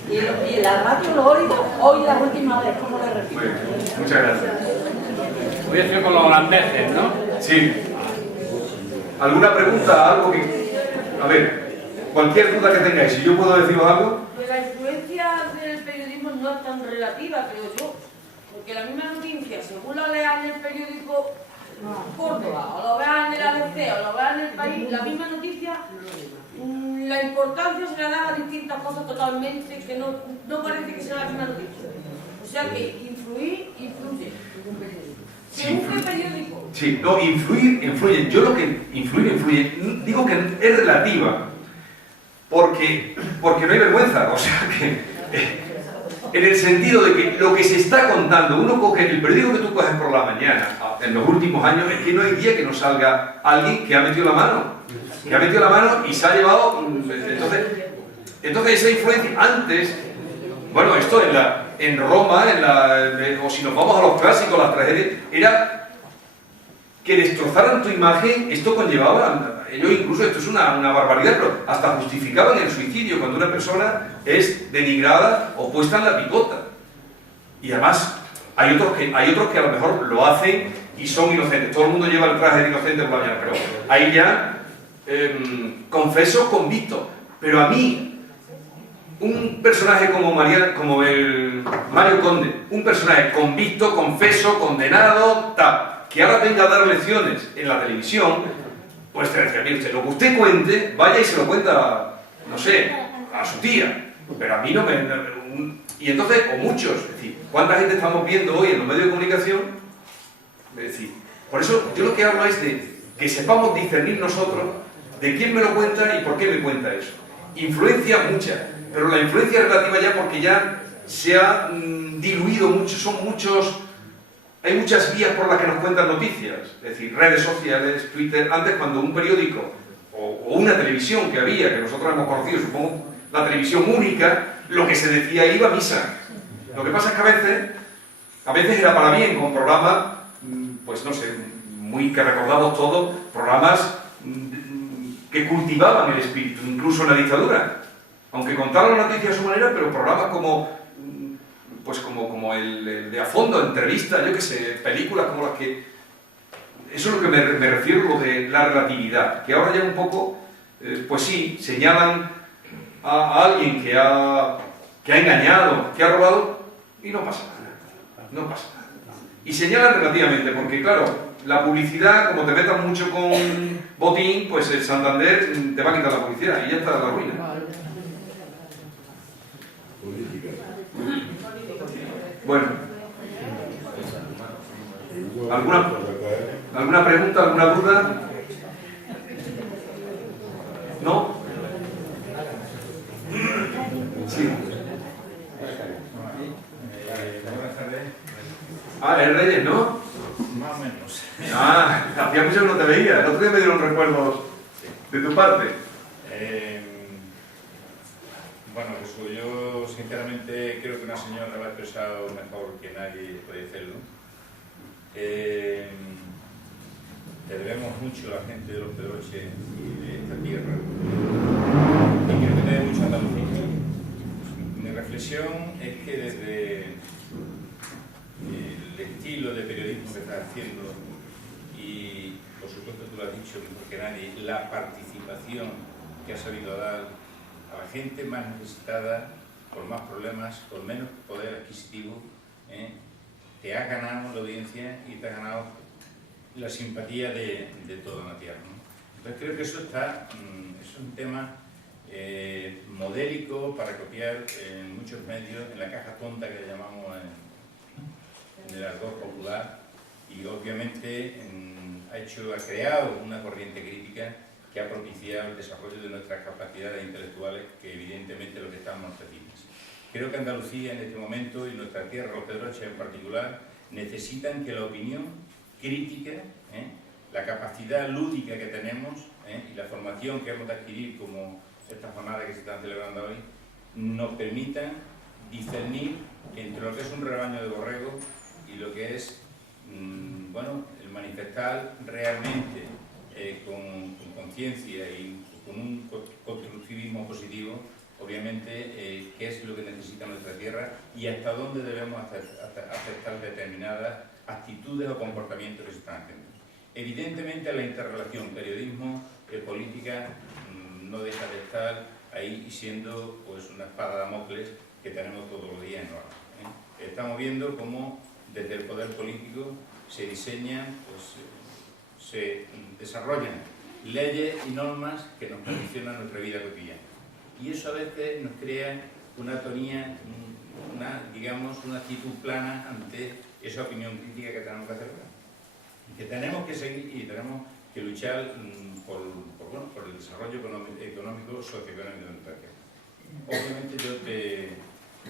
Y la radio lo oigo hoy la última vez, como le repito. Muy bien. Muchas gracias. Voy a hacer con los holandeses, ¿no? Sí. ¿Alguna pregunta? ¿Algo que...? A ver, cualquier duda que tengáis, si yo puedo deciros algo. Pues la influencia del periodismo no es tan relativa, creo yo. Porque la misma noticia, según la leas en el periódico Córdoba, o lo veas en el ABC, o lo veas en el País, la misma noticia, la importancia se le da a distintas cosas totalmente que no parece que sea la misma noticia. O sea que influye. Según qué periódico. Sí, no, influye. Yo lo que influye, digo que es relativa, porque no hay vergüenza, o sea que... En el sentido de que lo que se está contando, uno coge el periódico que tú coges por la mañana, en los últimos años, es que no hay día que no salga alguien que ha metido la mano, y se ha llevado... Entonces esa influencia, antes, bueno, esto en Roma, o si nos vamos a los clásicos, las tragedias, era que destrozaran tu imagen, esto conllevaba... Ellos incluso, esto es una barbaridad, pero hasta justificaban el suicidio cuando una persona es denigrada o puesta en la picota. Y además, hay otros que a lo mejor lo hacen y son inocentes. Todo el mundo lleva el traje de inocente por la mañana, pero ahí ya, confeso, convicto. Pero a mí, un personaje como el Mario Conde, un personaje convicto, confeso, condenado, tal, que ahora venga a dar lecciones en la televisión, pues te decía, mire usted, lo que usted cuente, vaya y se lo cuenta, no sé, a su tía, pero a mí no me... Y entonces, o muchos, es decir, ¿cuánta gente estamos viendo hoy en los medios de comunicación? Es decir, por eso yo lo que hablo es de que sepamos discernir nosotros de quién me lo cuenta y por qué me cuenta eso. Influencia mucha, pero la influencia es relativa ya porque ya se ha diluido mucho, son muchos... Hay muchas vías por las que nos cuentan noticias, es decir, redes sociales, Twitter. Antes, cuando un periódico o una televisión que había, que nosotros hemos conocido, supongo, la televisión única, lo que se decía iba a misa. Lo que pasa es que a veces era para bien, con programas, pues no sé, que recordamos todos, programas que cultivaban el espíritu, incluso en la dictadura. Aunque contaban la noticia a su manera, pero programas como el de a fondo, entrevistas, yo qué sé, películas como las que... Eso es lo que me refiero, lo de la relatividad, que ahora ya un poco, pues sí, señalan a alguien que ha engañado, que ha robado, y no pasa nada, Y señalan relativamente, porque claro, la publicidad, como te metas mucho con Botín, pues el Santander te va a quitar la publicidad, y ya está la ruina. Bueno, ¿alguna pregunta, alguna duda? ¿No? Sí. Buenas tardes. Ah, el Reyes, ¿no? Más o menos. Ah, hacía mucho que no te veía. El otro día me dieron recuerdos de tu parte. Bueno, pues yo sinceramente creo que una señora lo ha expresado mejor que nadie puede hacerlo. Te debemos mucho a la gente de Los Pedroches y de esta tierra. Y creo que te debe mucho a Andalucía. Mi reflexión es que desde el estilo de periodismo que estás haciendo y, por supuesto, tú lo has dicho mejor que nadie, la participación que has sabido dar a la gente más necesitada, con más problemas, con menos poder adquisitivo, te has ganado la audiencia y te has ganado la simpatía de toda una tierra, ¿no? Entonces creo que eso es un tema modélico para copiar en muchos medios, en la caja tonta que llamamos en el argot popular, y obviamente ha creado una corriente crítica que ha propiciado el desarrollo de nuestras capacidades intelectuales, que evidentemente lo que estamos necesitamos. Creo que Andalucía en este momento, y nuestra tierra, Los Pedroches en particular, necesitan que la opinión crítica, la capacidad lúdica que tenemos, y la formación que hemos de adquirir, como estas jornadas que se están celebrando hoy, nos permitan discernir entre lo que es un rebaño de borregos y lo que es, bueno, el manifestar realmente con conciencia y con un constructivismo positivo, obviamente, qué es lo que necesita nuestra tierra y hasta dónde debemos aceptar determinadas actitudes o comportamientos que se están haciendo. Evidentemente la interrelación periodismo-política no deja de estar ahí y siendo pues una espada de Damocles que tenemos todos los días en la mano. Estamos viendo cómo desde el poder político se diseñan, pues, se desarrollan leyes y normas que nos condicionan nuestra vida cotidiana. Y eso a veces nos crea una atonía, digamos, una actitud plana ante esa opinión crítica que tenemos que hacer. Que tenemos que seguir y tenemos que luchar por el desarrollo económico, socioeconómico de nuestra tierra. Obviamente yo te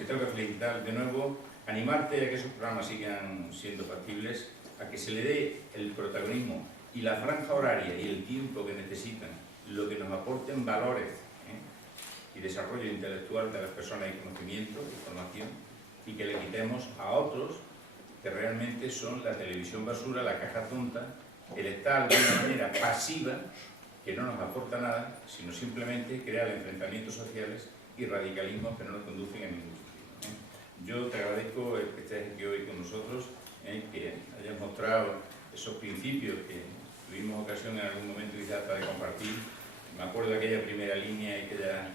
tengo que felicitar de nuevo, animarte a que esos programas sigan siendo factibles, a que se le dé el protagonismo y la franja horaria y el tiempo que necesitan, lo que nos aporten valores y desarrollo intelectual de las personas y conocimiento, información, y que le quitemos a otros que realmente son la televisión basura, la caja tonta, el estar de una manera pasiva que no nos aporta nada, sino simplemente crear enfrentamientos sociales y radicalismos que no nos conducen a ningún sitio. Yo te agradezco que estés aquí hoy con nosotros, que hayas mostrado esos principios que tuvimos ocasión en algún momento quizás de compartir. Me acuerdo de aquella primera línea y aquella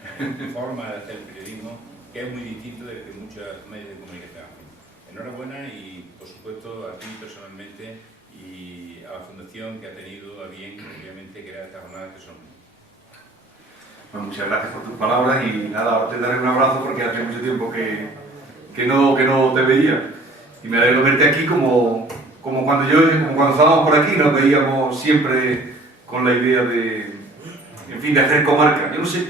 forma de hacer el periodismo, que es muy distinto del que muchos medios de comunicación hacen. Enhorabuena y, por supuesto, a ti personalmente y a la Fundación que ha tenido a bien, obviamente, crear estas jornadas que son. Bueno, muchas gracias por tus palabras y nada, ahora te daré un abrazo porque hace mucho tiempo que no te veía. Y me alegro verte aquí como cuando estábamos por aquí, nos veíamos siempre con la idea de, en fin, de hacer comarca. Yo no sé,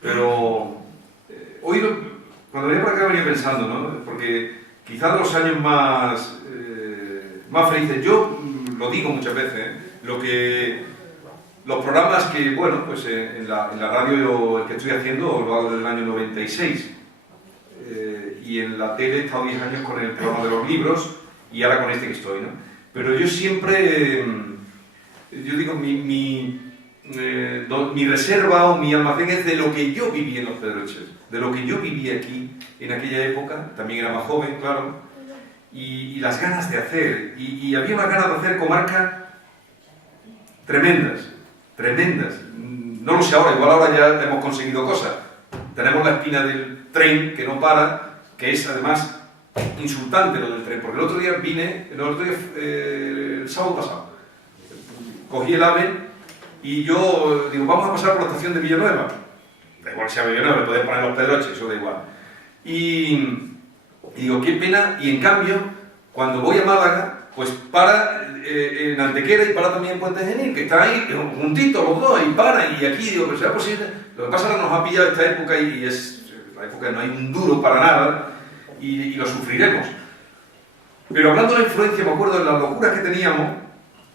pero hoy cuando venía por acá venía pensando, ¿no? Porque quizás los años más felices, yo lo digo muchas veces, los programas que, bueno, pues en la radio que estoy haciendo lo hago desde el año 96 y en la tele he estado 10 años con el programa de los libros y ahora con este que estoy, ¿no? Pero yo siempre, yo digo, mi reserva o mi almacén es de lo que yo viví en Los Pedroches, de lo que yo viví aquí en aquella época, también era más joven, claro, y las ganas de hacer, y había unas ganas de hacer comarca tremendas, no lo sé ahora, igual ahora ya hemos conseguido cosas, tenemos la espina del tren que no para, que es además insultante lo del tren, porque el otro día el sábado pasado, cogí el AVE y yo digo, vamos a pasar por la estación de Villanueva, da igual si sea Villanueva, le podés poner Los Pedroches, eso da igual, y digo, qué pena, y en cambio, cuando voy a Málaga, pues para en Antequera y para también en Puente Genil, que están ahí juntitos los dos, y para, y aquí digo, pero será posible, lo que pasa es que nos ha pillado esta época y es la época que no hay un duro para nada, y lo sufriremos. Pero hablando de la influencia, me acuerdo de las locuras que teníamos,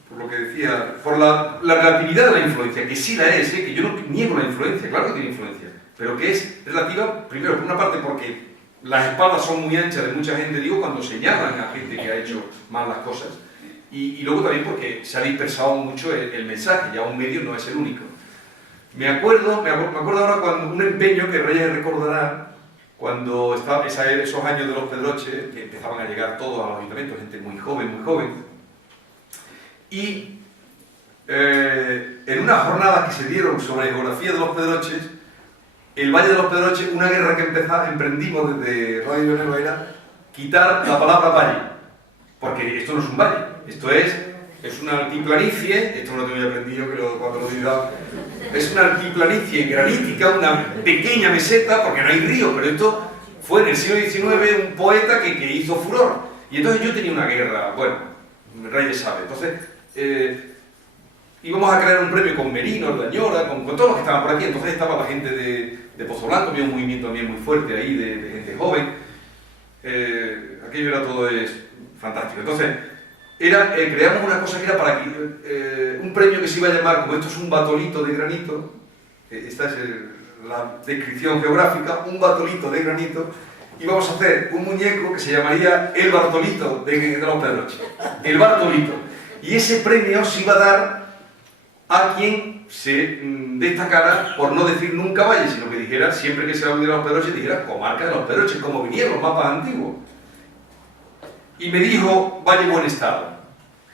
por lo que decía, por la relatividad de la influencia, que sí la es, que yo no niego la influencia, claro que tiene influencia, pero que es relativa, primero, por una parte porque las espaldas son muy anchas de mucha gente, digo, cuando señalan a gente que ha hecho mal las cosas, y luego también porque se ha dispersado mucho el mensaje, ya un medio no es el único. Me acuerdo ahora cuando un empeño que Reyes recordará, cuando estaba esos años de Los Pedroches, que empezaban a llegar todos a los ayuntamientos, gente muy joven, y en unas jornadas que se dieron sobre la geografía de Los Pedroches, el Valle de Los Pedroches, una guerra que emprendimos desde Radio Villanueva era quitar la palabra valle, porque esto no es un valle, esto es una altiplanicie, esto no lo tengo yo aprendido cuando lo diga, es una altiplanicie granítica, una pequeña meseta, porque no hay río, pero esto fue en el siglo XIX un poeta que hizo furor, y entonces yo tenía una guerra, bueno, Reyes sabe, entonces íbamos a crear un premio con Merino, Dañora, con todos los que estaban por aquí, entonces estaba la gente de Pozo Blanco, había un movimiento también muy fuerte ahí de gente joven, aquello era todo fantástico, entonces creamos una cosa que era para un premio que se iba a llamar, como esto es un batolito de granito, esta es la descripción geográfica, un batolito de granito, y vamos a hacer un muñeco que se llamaría el Bartolito de Los Pedroches, el Bartolito, y ese premio se iba a dar a quien se destacara por no decir nunca Valle, sino que dijera, siempre que se hable de Los Pedroches, dijera comarca de Los Pedroches, como vinieron los mapas antiguos. Y me dijo Valle Buen Estado,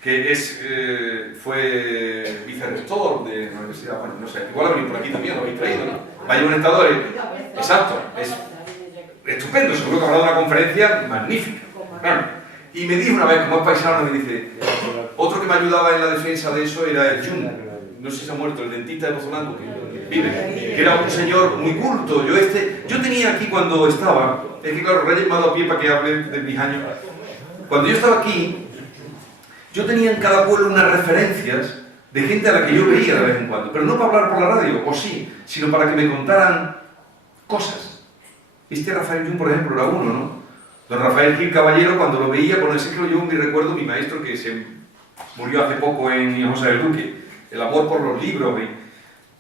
que fue vicerrector de la universidad, bueno, no sé, igual ha venido por aquí también, lo habéis traído, ¿no? Valle Buen Estado es, exacto, es estupendo, seguro que habrá dado una conferencia magnífica. Claro. Y me dijo una vez, como es paisano, me dice, otro que me ayudaba en la defensa de eso era el Jun, no sé si se ha muerto, el dentista de Pozolanco, que vive, que era un señor muy culto. Yo tenía aquí cuando estaba, es que claro, Reyes me ha dado pie para que hable de mis años. Cuando yo estaba aquí, yo tenía en cada pueblo unas referencias de gente a la que yo veía de vez en cuando, pero no para hablar por la radio, o sí, sino para que me contaran cosas. Este Rafael Jun, por ejemplo, era uno, ¿no? Don Rafael Gil Caballero, cuando lo veía, por ese que lo llevo en mi recuerdo, mi maestro que se murió hace poco en José del Duque, el amor por los libros,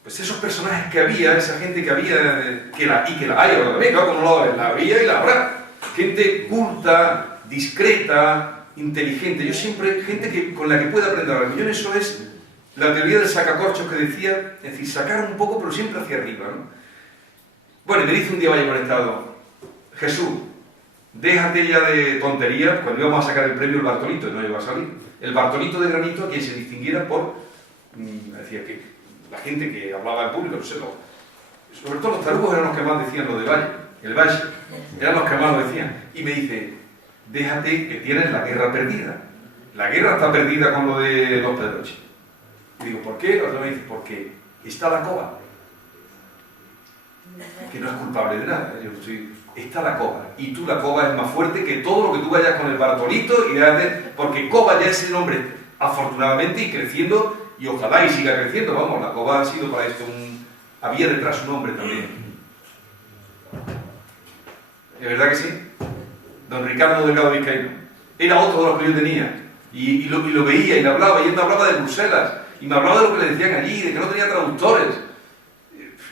pues esos personajes que había, esa gente que había, que la hay, ahora también, claro, como la había y la habrá, gente culta, discreta, inteligente, yo siempre, gente con la que pueda aprender algo. Yo en eso es la teoría del sacacorchos que decía, es decir, sacar un poco, pero siempre hacia arriba, ¿no? Bueno, y me dice un día Valle Buen Estado, Jesús, déjate ya de tonterías, cuando íbamos a sacar el premio el Bartolito, no iba a salir, el Bartolito de Granito, a quien se distinguiera por, decía que la gente que hablaba en público, no sé, sobre todo los tarugos eran los que más decían lo de Valle, el Valle, eran los que más lo decían, y me dice, déjate que tienes la guerra perdida, la guerra está perdida con lo de Los Pedroches. Y digo, ¿por qué? Otro me dice, porque está la cova, que no es culpable de nada, yo soy... Está la cova, y tú la cova es más fuerte que todo lo que tú vayas con el Bartolito, porque cova ya es el nombre, afortunadamente, y creciendo, y ojalá y siga creciendo, vamos, la cova ha sido para esto había detrás un nombre también. ¿Es verdad que sí? Don Ricardo Delgado Vizcaíno, era otro de los que yo tenía, y lo veía, y le hablaba, y él me hablaba de Bruselas, y me hablaba de lo que le decían allí, de que no tenía traductores.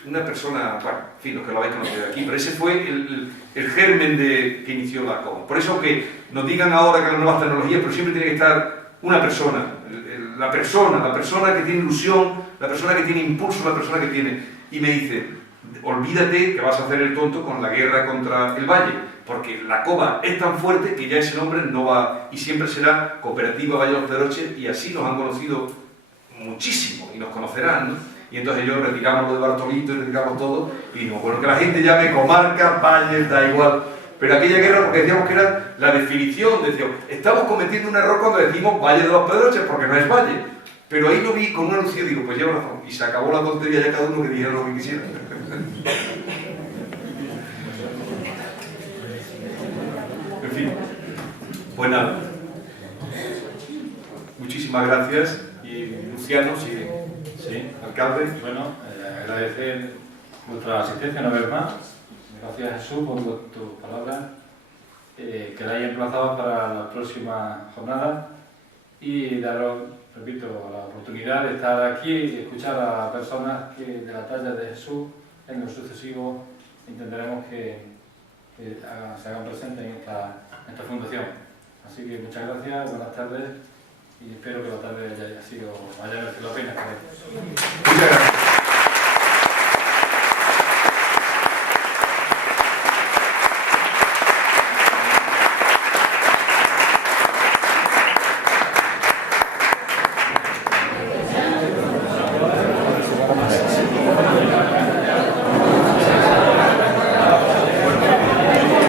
Una persona, bueno, en fin, los que lo habéis conocido aquí, pero ese fue el germen que inició la cova. Por eso que nos digan ahora que las nuevas tecnologías, pero siempre tiene que estar una persona, la persona que tiene ilusión, la persona que tiene impulso, la persona que tiene... Y me dice, olvídate que vas a hacer el tonto con la guerra contra el Valle, porque la cova es tan fuerte que ya ese nombre no va, y siempre será Cooperativa Valle Los Pedroches, y así nos han conocido muchísimo, y nos conocerán, ¿no? Y entonces yo retiramos lo de Bartolito y retiramos todo, y digo, bueno, que la gente llame comarca, valle, da igual. Pero aquella guerra, porque decíamos que era la definición, decíamos, estamos cometiendo un error cuando decimos Valle de los Pedroches, porque no es valle. Pero ahí lo vi con una luz y digo, pues lleva razón. Y se acabó la tontería, ya cada uno que dijera lo que quisiera. En fin, pues nada. Muchísimas gracias. Y Luciano, sí. Sí, Alcalde. bueno, agradecer vuestra asistencia una vez más. Gracias, Jesús, por tus palabras, que la hayas emplazado para la próxima jornada y daros, repito, la oportunidad de estar aquí y escuchar a personas que de la talla de Jesús en lo sucesivo intentaremos que se hagan presentes en esta fundación. Así que muchas gracias, buenas tardes. Y espero que la tarde haya merecido la pena. Muchas gracias.